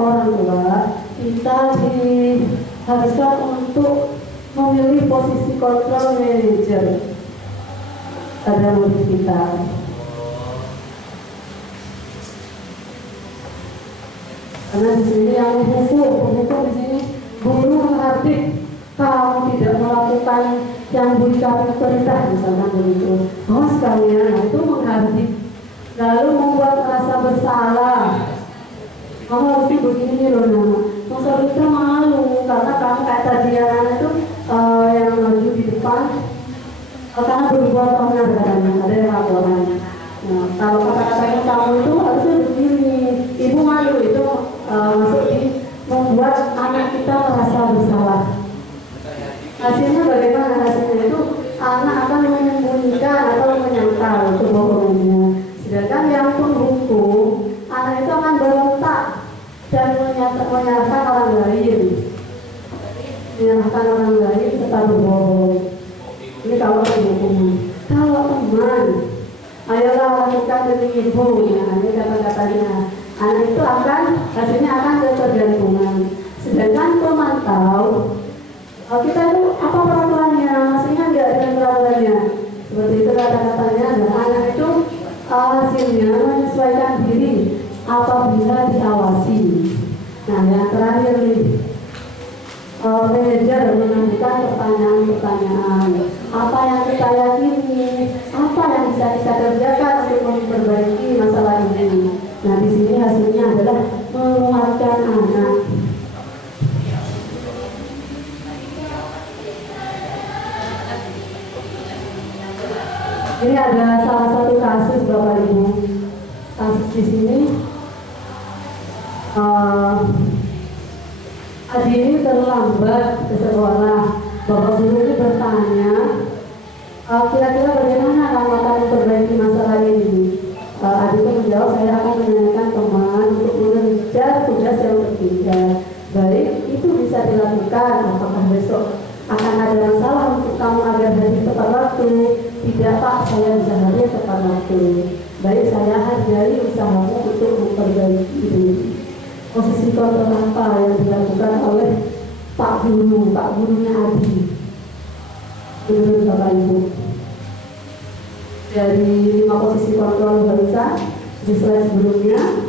kita diharuskan untuk memilih posisi kontrol manager pada murid kita. Karena di sini yang hukum di sini guru menghardik kamu tidak melakukan yang beri kami perintah, misalkan begitu. Oh sekalian, nah, itu menghardik, lalu membuat merasa bersalah. Kamu harus begini loh nama. Masa kita malu karena kamu kayak tadi yang itu yang maju di depan karena berbuat benar katanya, ada yang laporan. Nah, kalau kata-katanya kamu itu harusnya begini, ibu malu itu masuk di membuat anak kita merasa bersalah. Hasilnya bagaimana? Hasilnya itu anak akan menyembunyikan atau menyangkal kebohongannya. Sedangkan yang penghukum, anak itu akan berontak dan menyalahkan orang lain, serta berbohong. Ini kalau penghukuman. Kalau teman, ayolah lakukan demi ibu. Nah, ini kata-katanya. Anak itu akan hasilnya akan ketergantungan. Sedangkan pemantau, kita itu apa peraturannya, maksudnya enggak dengan peraturannya. Seperti itu kata-katanya. Dan anak itu hasilnya menyesuaikan diri apabila diawasi. Nah, yang terakhir nih, manajer mengajukan pertanyaan-pertanyaan. Apa yang kita yakini, apa yang bisa kita kerjakan untuk memperbaiki masalah ini. Nah, di sini hasilnya adalah menguatkan anak. Ini ada salah satu kasus Bapak Ibu. Kasus di sini, adik ini terlambat ke sekolah. Bapak guru ini bertanya, kira-kira bagaimana kamu akan memperbaiki masalah ini? Adik itu menjawab, saya akan menanyakan teman untuk mengejar tugas yang berbeda. Baik, itu bisa dilakukan. Apakah besok akan ada masalah untuk kamu agar hadir tepat waktu? Tidak Pak, saya bisa hadir tepat waktu. Baik, saya hargai usahamu untuk memperbaiki ini. Posisi kontrol apa yang dilakukan oleh Pak Guru, Pak Gurunya Adi, menurut Bapak Ibu? Dari 5 posisi kontrol barusan di slide sebelumnya,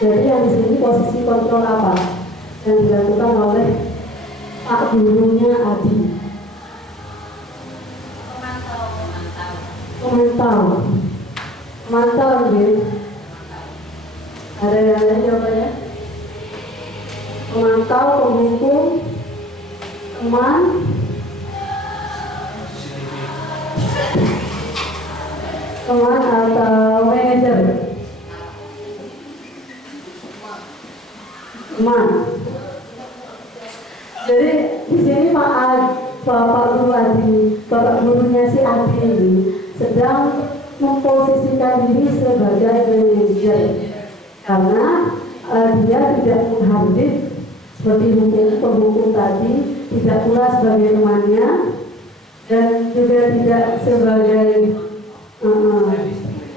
jadi yang di sini posisi kontrol apa yang dilakukan oleh Pak Gurunya Adi? Memantau, gitu. Ada yang lain jawabannya? Memantau, penghukum, teman, atau manajer? Teman. Jadi di sini Bapak Guru Adi, Bapak Gurunya si Adi ini sedang memposisikan diri sebagai manajer karena dia tidak menghardik seperti penghukum tadi, tidak pula sebagai temannya dan juga tidak sebagai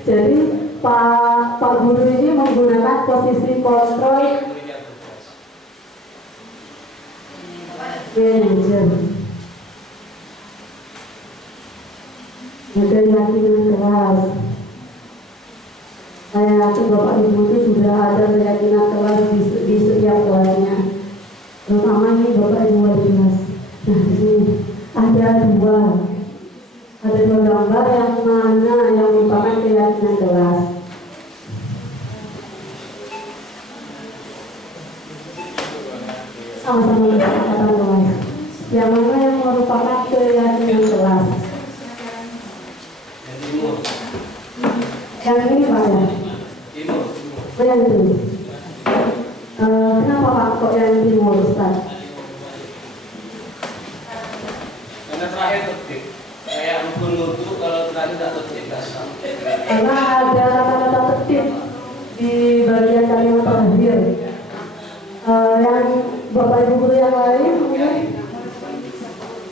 jadi Pak Guru ini menggunakan posisi kontrol manajer. Ada keyakinan keras. Saya yakin Bapak Ibu itu sudah ada keyakinan keras di setiap kelasnya. Terutama ini Bapak Ibu wali kelas. Nah, di sini ada dua gambar yang mana yang merupakan keyakinan keras. Sama-sama kesepakatan kelas. Yang mana yang merupakan keyakinan keras? Yang ini Pak ya? Oh yang itu. Kenapa Pak kok yang timur Ustaz? Karena terakhir tertib. Kayak rukun wudhu kalau terakhir tidak tertib. Karena ada kata-kata tertib di bagian kalimat terakhir. Yang Bapak Ibu guru yang lain mungkin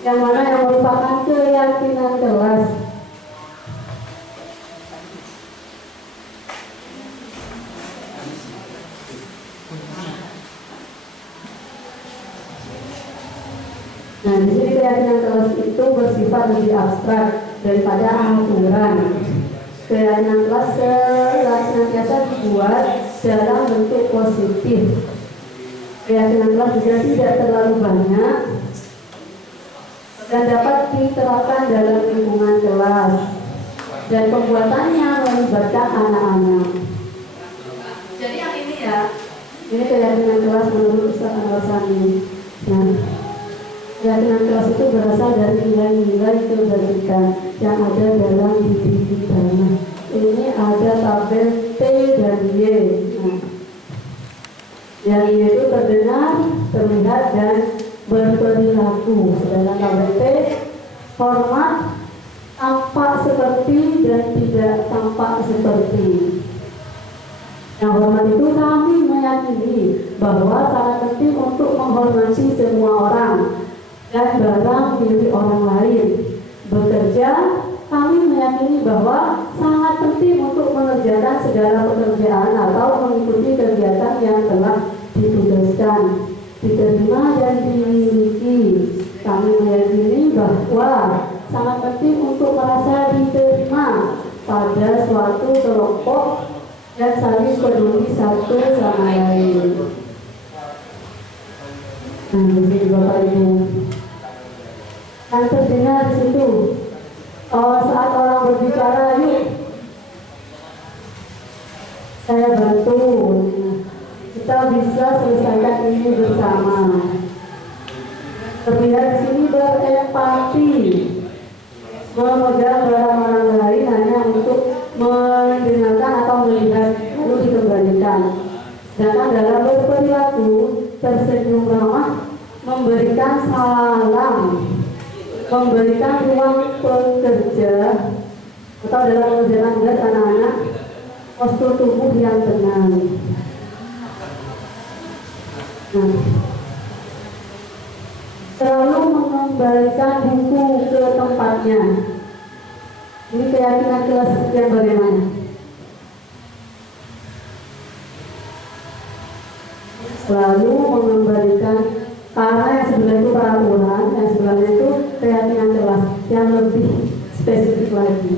yang mana yang merupakan keyakinan kelas? keyakinan kelas itu bersifat lebih abstrak daripada aturan. Keyakinan kelas senantiasa dibuat dalam bentuk positif. Keyakinan kelas juga tidak terlalu banyak dan dapat diterapkan dalam lingkungan kelas, dan pembuatannya melibatkan anak-anak. Jadi yang ini ya, ini keyakinan kelas menurut Ustaz Anwar Sani. Nah, keyakinan kelas itu berasal dari nilai-nilai kebajikan yang ada dalam diri kita. Nah, ini ada tabel T dan Y. Nah, yang Y itu terdengar, terlihat, dan berperilaku. Sedangkan tabel T, hormat, tampak seperti dan tidak tampak seperti. Yang hormat itu kami meyakini bahwa sangat penting untuk menghormati semua orang dan barang milik orang lain. Bekerja, kami meyakini bahwa sangat penting untuk mengerjakan segala pekerjaan atau mengikuti kegiatan yang telah ditugaskan, diterima dan dimiliki. Kami meyakini bahwa sangat penting untuk merasa diterima pada suatu kelompok dan saling peduli satu sama lain. Nah, di sini Bapak Ibu, yang terdengar di situ, saat orang berbicara, yuk saya bantu, kita bisa selesaikan ini bersama. Terlihat di sini berempati, memegang barang orang lain hanya untuk mendengarkan atau melihat lalu dikembalikan. Sedangkan dalam berperilaku, tersenyum ramah, memberikan salam, memberikan ruang pekerja, atau dalam mengerjakan tugas anak-anak, postur tubuh yang tenang. Nah, selalu mengembalikan buku ke tempatnya. Ini keyakinan kelas yang bagaimana? Selalu mengembalikan, karena yang sebelah itu peraturan, yang sebelahnya itu keyakinan kelas yang lebih spesifik lagi.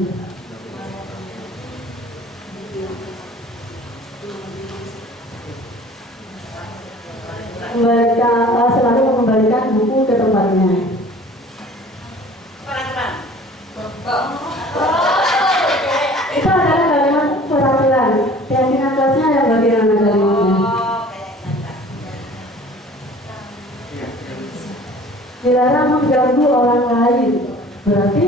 Selalu mengembalikan buku ke tempatnya. Itu adalah kalimat peraturan. Keyakinan kelasnya yang bagaimana kalimatnya? Dilarang mengganggu orang lain. Berarti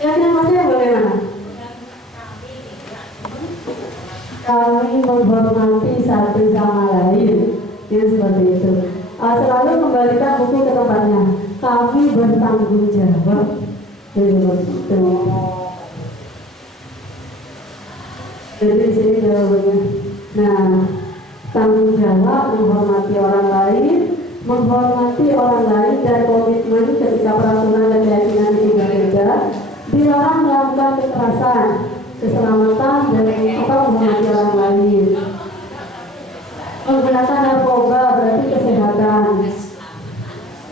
keyakinan kelasnya yang bagaimana? Kami menghormati satu sama lain. Ini seperti itu. Selalu kembalikan buku ke tempatnya. Kami bertanggung jawab. Itu. Jadi di sini jawabannya. Nah, tanggung jawab menghormati orang lain, dan komitmen ketika peraturan dan keyakinan itu berbeda. Dilarang melakukan kekerasan, keselamatan, dan atau menghormati orang lain. Menggunakan narkoba berarti kesehatan.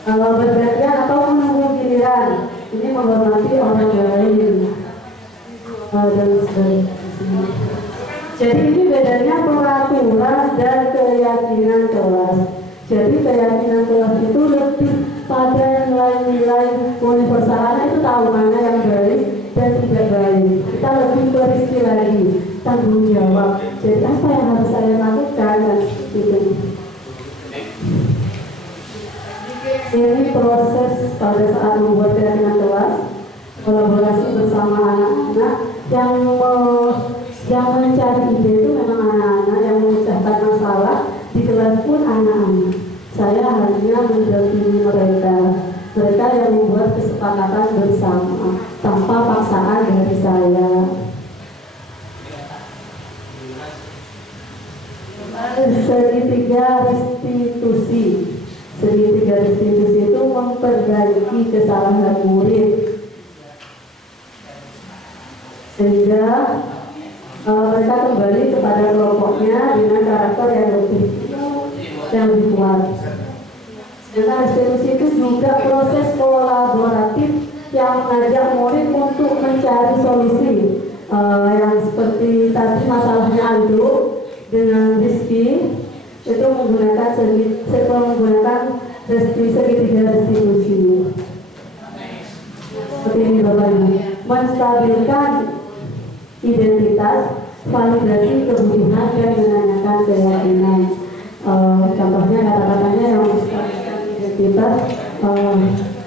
Bergantian atau menunggu giliran, ini menghormati orang lain. Dan sebagainya. Jadi ini bedanya peraturan dan keyakinan kelas. Jadi keyakinan kelas itu lebih pada nilai-nilai universalnya, itu tahu mana yang baik dan tidak baik. Kita lebih berisi lagi, tanggung jawab. Jadi apa yang harus saya lakukan dan itu. Ini proses pada saat membuat keyakinan kelas, kolaborasi bersama anak-anak yang mencari ide itu memang anak-anak, yang memecahkan masalah di kelas pun anak-anak. Saya hanya mendampingi mereka yang membuat kesepakatan bersama tanpa paksaan dari saya. Segitiga restitusi. Segitiga restitusi itu memperbaiki kesalahan murid sehingga mereka kembali kepada kelompoknya dengan karakter yang lebih kuat. Dengan restitusi itu juga proses kolaboratif yang mengajak murid untuk mencari solusi yang seperti tadi masalahnya Aldo dengan Rizky itu menggunakan segitiga restitusi seperti ini Bapak Ibu, menstabilkan identitas, validasi kebutuhan dan menanyakan keyakinan. Contohnya kata-katanya yang menstabilkan identitas,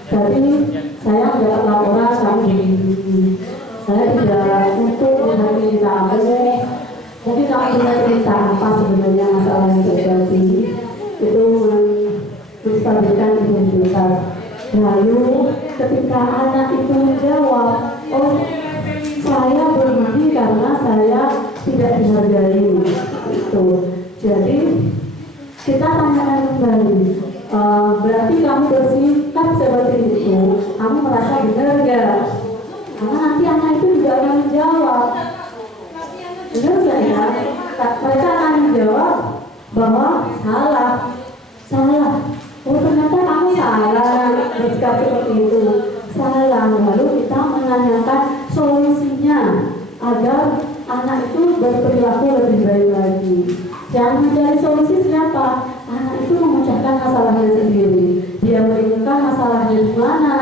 tadi saya mendapat laporan kamu begini, saya tidak untuk menghakimi kamu, mungkin kamu punya cerita apa sebenarnya masalah yang terjadi, itu menstabilkan identitas. Lalu ketika anak itu menjawab, oh saya begini karena saya tidak dihargai, itu. Jadi kita tanyakan kembali, berarti kamu bersikap seperti itu, kamu merasa benar gak? Karena nanti anak itu juga akan menjawab, benar gak ya? Mereka akan menjawab bahwa salah. Oh ternyata kamu salah bersikap seperti itu, salah. Lalu kita menanyakan solusinya agar anak itu berperilaku lebih baik lagi. Yang mencari solusi siapa? Anak itu memecahkan masalahnya sendiri. Dia menemukan masalahnya di mana,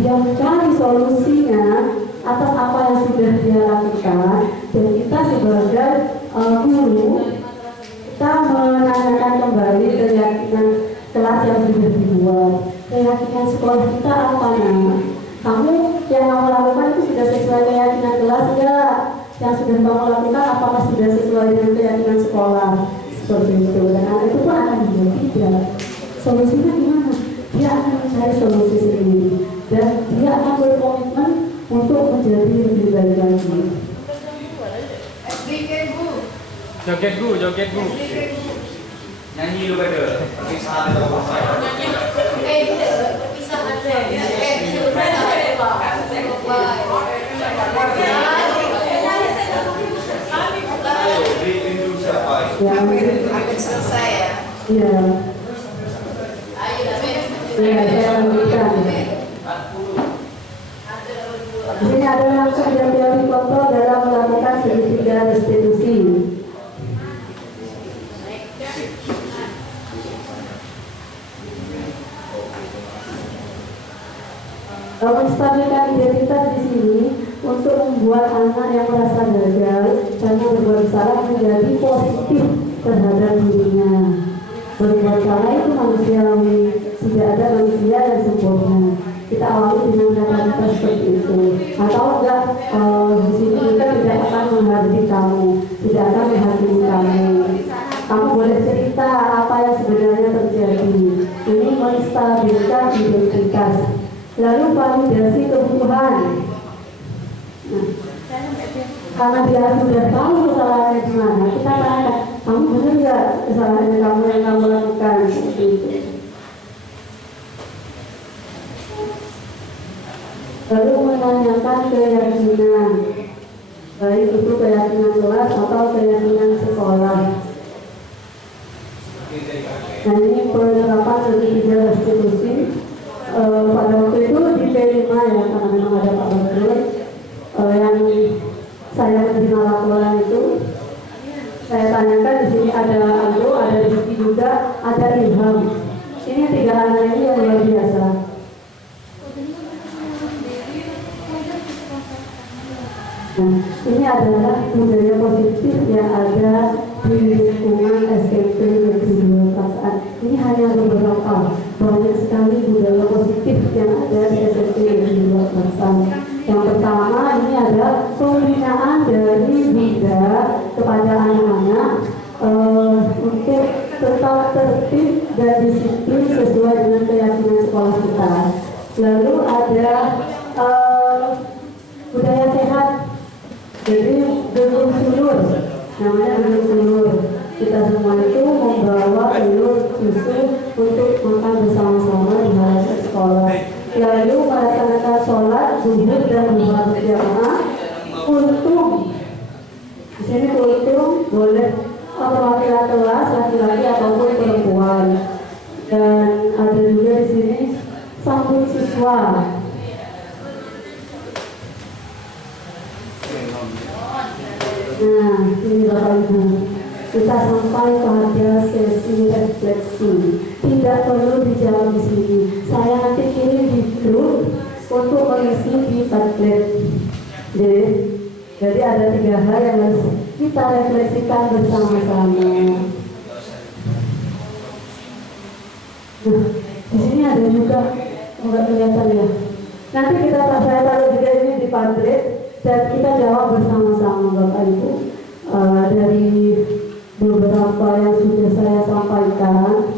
dia mencari solusinya atas apa yang sudah dia lakukan. Dan kita sebagai guru, kita menanyakan kembali keyakinan kelas yang sudah dibuat. Keyakinan sekolah kita apa nak? Kamu yang kamu lakukan itu sudah sesuai keyakinan kelas enggak? Yang sudah kamu lakukan apakah sudah sesuai dengan keyakinan sekolah? Seperti itu. Dan anak itu pun akan menjawab tidak. Solusinya gimana? Dia akan mencari solusi sendiri dan dia akan berkomitmen untuk menjadi lebih baik lagi. Joget bu. Nyanyi lu pada perpisahan atau apa? Perpisahan Hampir selesai ya. Iya. Iya, saya lanjutkan. Di sini ada langsung yang teori kontrol dalam melakukan segitiga restitusi. Menstabilkan identitas di sini untuk membuat anak yang merasa gagal karena berbuat salah menjadi positif terhadap dirinya. Berbuat salah itu manusiawi, tidak ada manusia yang sempurna. Kita awali dengan kata-kata seperti itu. Atau enggak, di sini kita tidak akan menghargai kamu, tidak akan menghakimi kamu. Kamu boleh cerita apa yang sebenarnya terjadi. Ini menstabilkan identitas. Lalu validasi kebutuhan. Nah, karena dia sudah tahu kesalahannya di mana, kita tanya, kamu benar nggak kesalahan kamu yang kamu lakukan seperti itu. Lalu menanyakan keyakinan, baik itu keyakinan kelas atau keyakinan sekolah. Nah ini penerapan segitiga restitusi. Pada waktu itu di P5 ya, karena memang ada Pak Badrun yang saya menerima laporan itu, saya tanyakan di sini ada Aldo, ada Rizky juga, ada Ilham. Ini 3 anak ini yang luar biasa. Nah, ini adalah budaya positif yang ada di lingkungan SMP Negeri 2 Pasaan. Ini hanya beberapa, banyak sekali budaya positif yang ada di SMP Negeri 2 Pasaan. Yang pertama ini ada pembinaan dari Bunda kepada anak-anak untuk tetap tertib dan disiplin sesuai dengan keyakinan sekolah kita. Lalu ada budaya sehat. Jadi belum sulur, namanya belum sulur. Kita semua itu membawa telur susu untuk makan bersama-sama di hari sekolah. Lalu melaksanakan sholat zuhur dan duha berjamaah. Kultum, di sini kultum boleh perwakilan kelas laki-laki ataupun perempuan. Dan ada juga Bapak Ibu, kita sampai pada sesi refleksi. Tidak perlu dijawab di sini. Saya nanti kirim di grup untuk mengisi di Padlet. Jadi ada 3 hal yang harus kita refleksikan bersama-sama. Nah, di sini ada juga enggak kelihatan ya. Nanti saya taruh juga ini di Padlet dan kita jawab bersama-sama Bapak Ibu. Dari beberapa yang sudah saya sampaikan.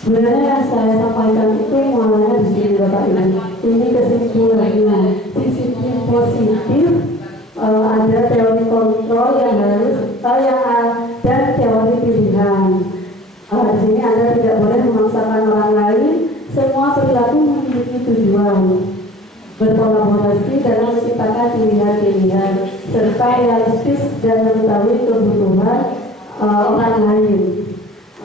Sebenarnya yang saya sampaikan itu mulanya di sini Bapak Ibu. Ini kesimpulannya. Disiplin positif, ada teori kontrol yang harus dan teori pilihan. Di sini Anda tidak boleh memaksakan orang lain. Semua perilaku memiliki tujuan. Berkolaborasi dalam menciptakan pilihan-pilihan serta realistis dan mengetahui kebutuhan orang lain.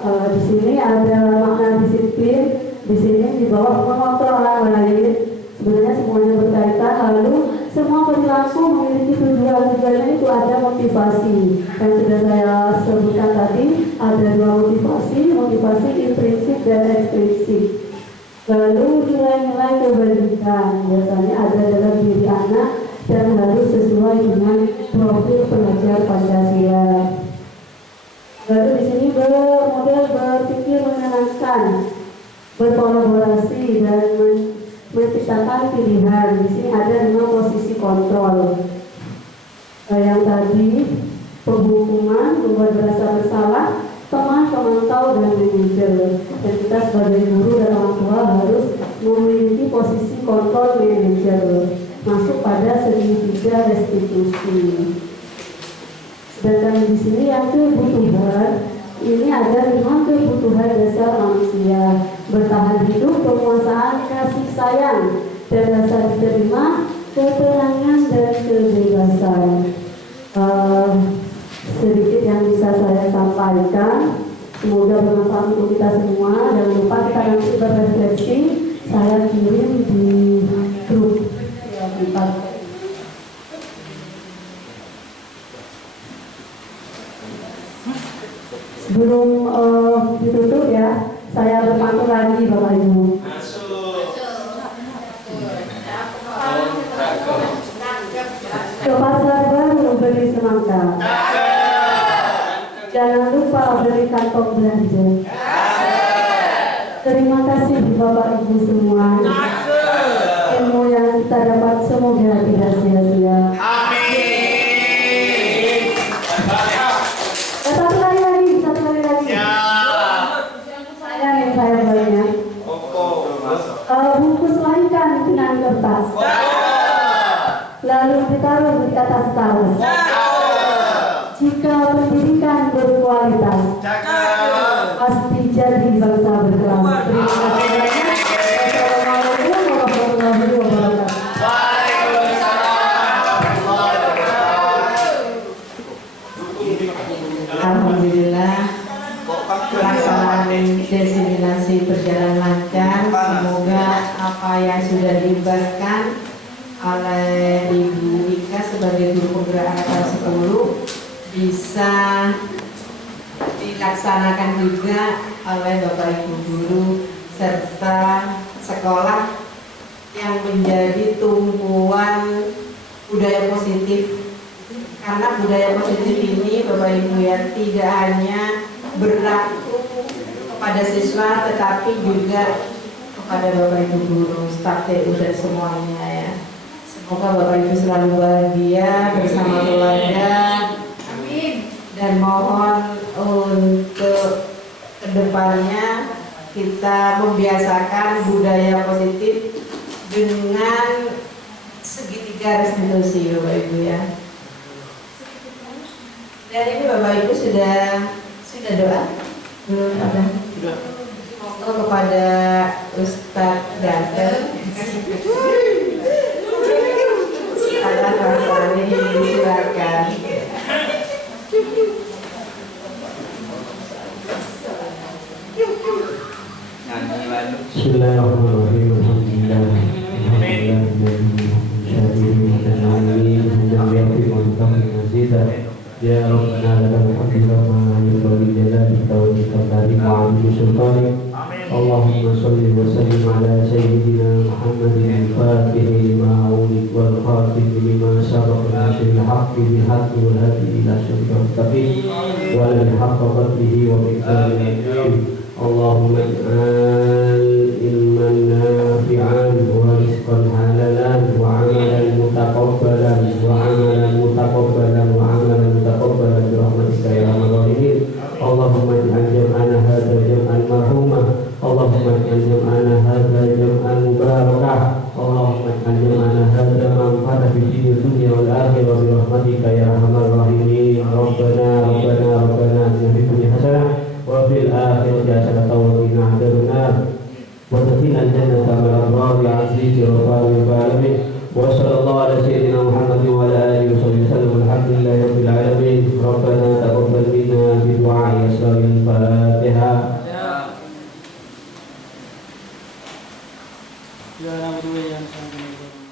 Di sini ada makna disiplin, di sini di bawah mengontrol orang lain. Sebenarnya semuanya berkaitan. Lalu semua perilaku memiliki tujuannya itu ada motivasi. Yang sudah saya sebutkan tadi ada 2 motivasi intrinsik dan ekstrinsik. Lalu nilai-nilai kebajikan biasanya ada dalam diri anak dan harus sesuai dengan profil pelajar Pancasila. Lalu di sini model berpikir menyenangkan, berkolaborasi dan menciptakan pilihan. Di sini ada 5 posisi kontrol. Yang tadi penghukuman, membuat merasa bersalah, teman, pemantau dan manajer. Dan kita sebagai guru dan orang tua harus memiliki posisi kontrol manajer. Masuk pada segitiga restitusi. Dan di sini yang kebutuhan, ini ada 5 kebutuhan dasar manusia: bertahan hidup, penguasaan, kasih sayang, dan rasa diterima, ketenangan dan kebebasan. Sedikit yang bisa saya sampaikan, semoga bermanfaat untuk kita semua. Jangan lupa kita nanti berefleksi, saya kirim di grup ya, Sebelum ditutup ya, saya berpantun lagi Bapak Ibu. Ke pasar baru beli semangka, jangan lupa beli kantong belanja. Terima kasih Bapak Ibu semua. Ilmu yang kita dapat semoga tidak sia-sia. Satu kali lagi. Saya banyak. Bungkus laikan dengan kertas. Lalu ditaruh di atas tas. Jika pendidikan berkualitas, pasti jadi bangsa berkelas. Terima kasih banyak. Assalamualaikum warahmatullahi wabarakatuh. Alhamdulillah. pelaksanaan diseminasi berjalan lancar. Semoga apa yang sudah dibahaskan oleh Ibu Ika sebagai guru penggerak angkatan 10 bisa dilaksanakan juga oleh Bapak Ibu guru serta sekolah yang menjadi tumpuan budaya positif. Karena budaya positif ini Bapak Ibu ya tidak hanya berlaku kepada siswa tetapi juga kepada Bapak Ibu guru, staf TU dan semuanya ya. Semoga Bapak Ibu selalu bahagia bersama keluarga. Amin. Dan mohon untuk kedepannya kita membiasakan budaya positif dengan segitiga restitusi Bapak Ibu ya. Dan ini Bapak Ibu sudah doa? Belum ada? Sudah. Monggo kepada Ustadz Danten. Silakan silakan. Bismillahirrahmanirrahim. Ya Rabbana lakal hamdu kama yanbaghi li jalali wajhika al-karim wa 'azimi sultanik. Allahumma shalli wa sallim ala sayyidina Muhammadin al-Fatih lima ughliqa wal khatim lima sabaqa nasril haqqi bil haqqi wal hadi ila siratal mustaqim wa ala al-haqqa qadrihi wa miqdarihi. Allahumma ij'al ilman nafi'an wa rizqan halalan wa 'amalan mutaqabbalan wa 'amalan mutaqabbalan wa 'amalan mutaqabbalan bi rahmatika ya arhamar rahimin. Allahumma ij'al jam'ana hadza jam'an marhuma. Allahumma ij'al jam'ana hadza jam'an mubarakah. Allahumma ij'al jam'ana hadza manfa'atan fid dini dunya wal akhirah bi rahmatika ya arhamar rahimin. Rabbana atina fid dunya hasanah wa fil akhirati hasanah wa qina adzabannar. Wa qina al-jannata ma'al abrar ya aziz ya rabbal alamin. Wa sallallahu ala sayyidina Muhammadin wa ala alihi wa sahbihi wasallam. Alhamdulillahi rabbil alamin. Rabbana taqabbal minna bi du'a'i asraril Fatihah. Ya na'budu wa iyyaka nasta'in.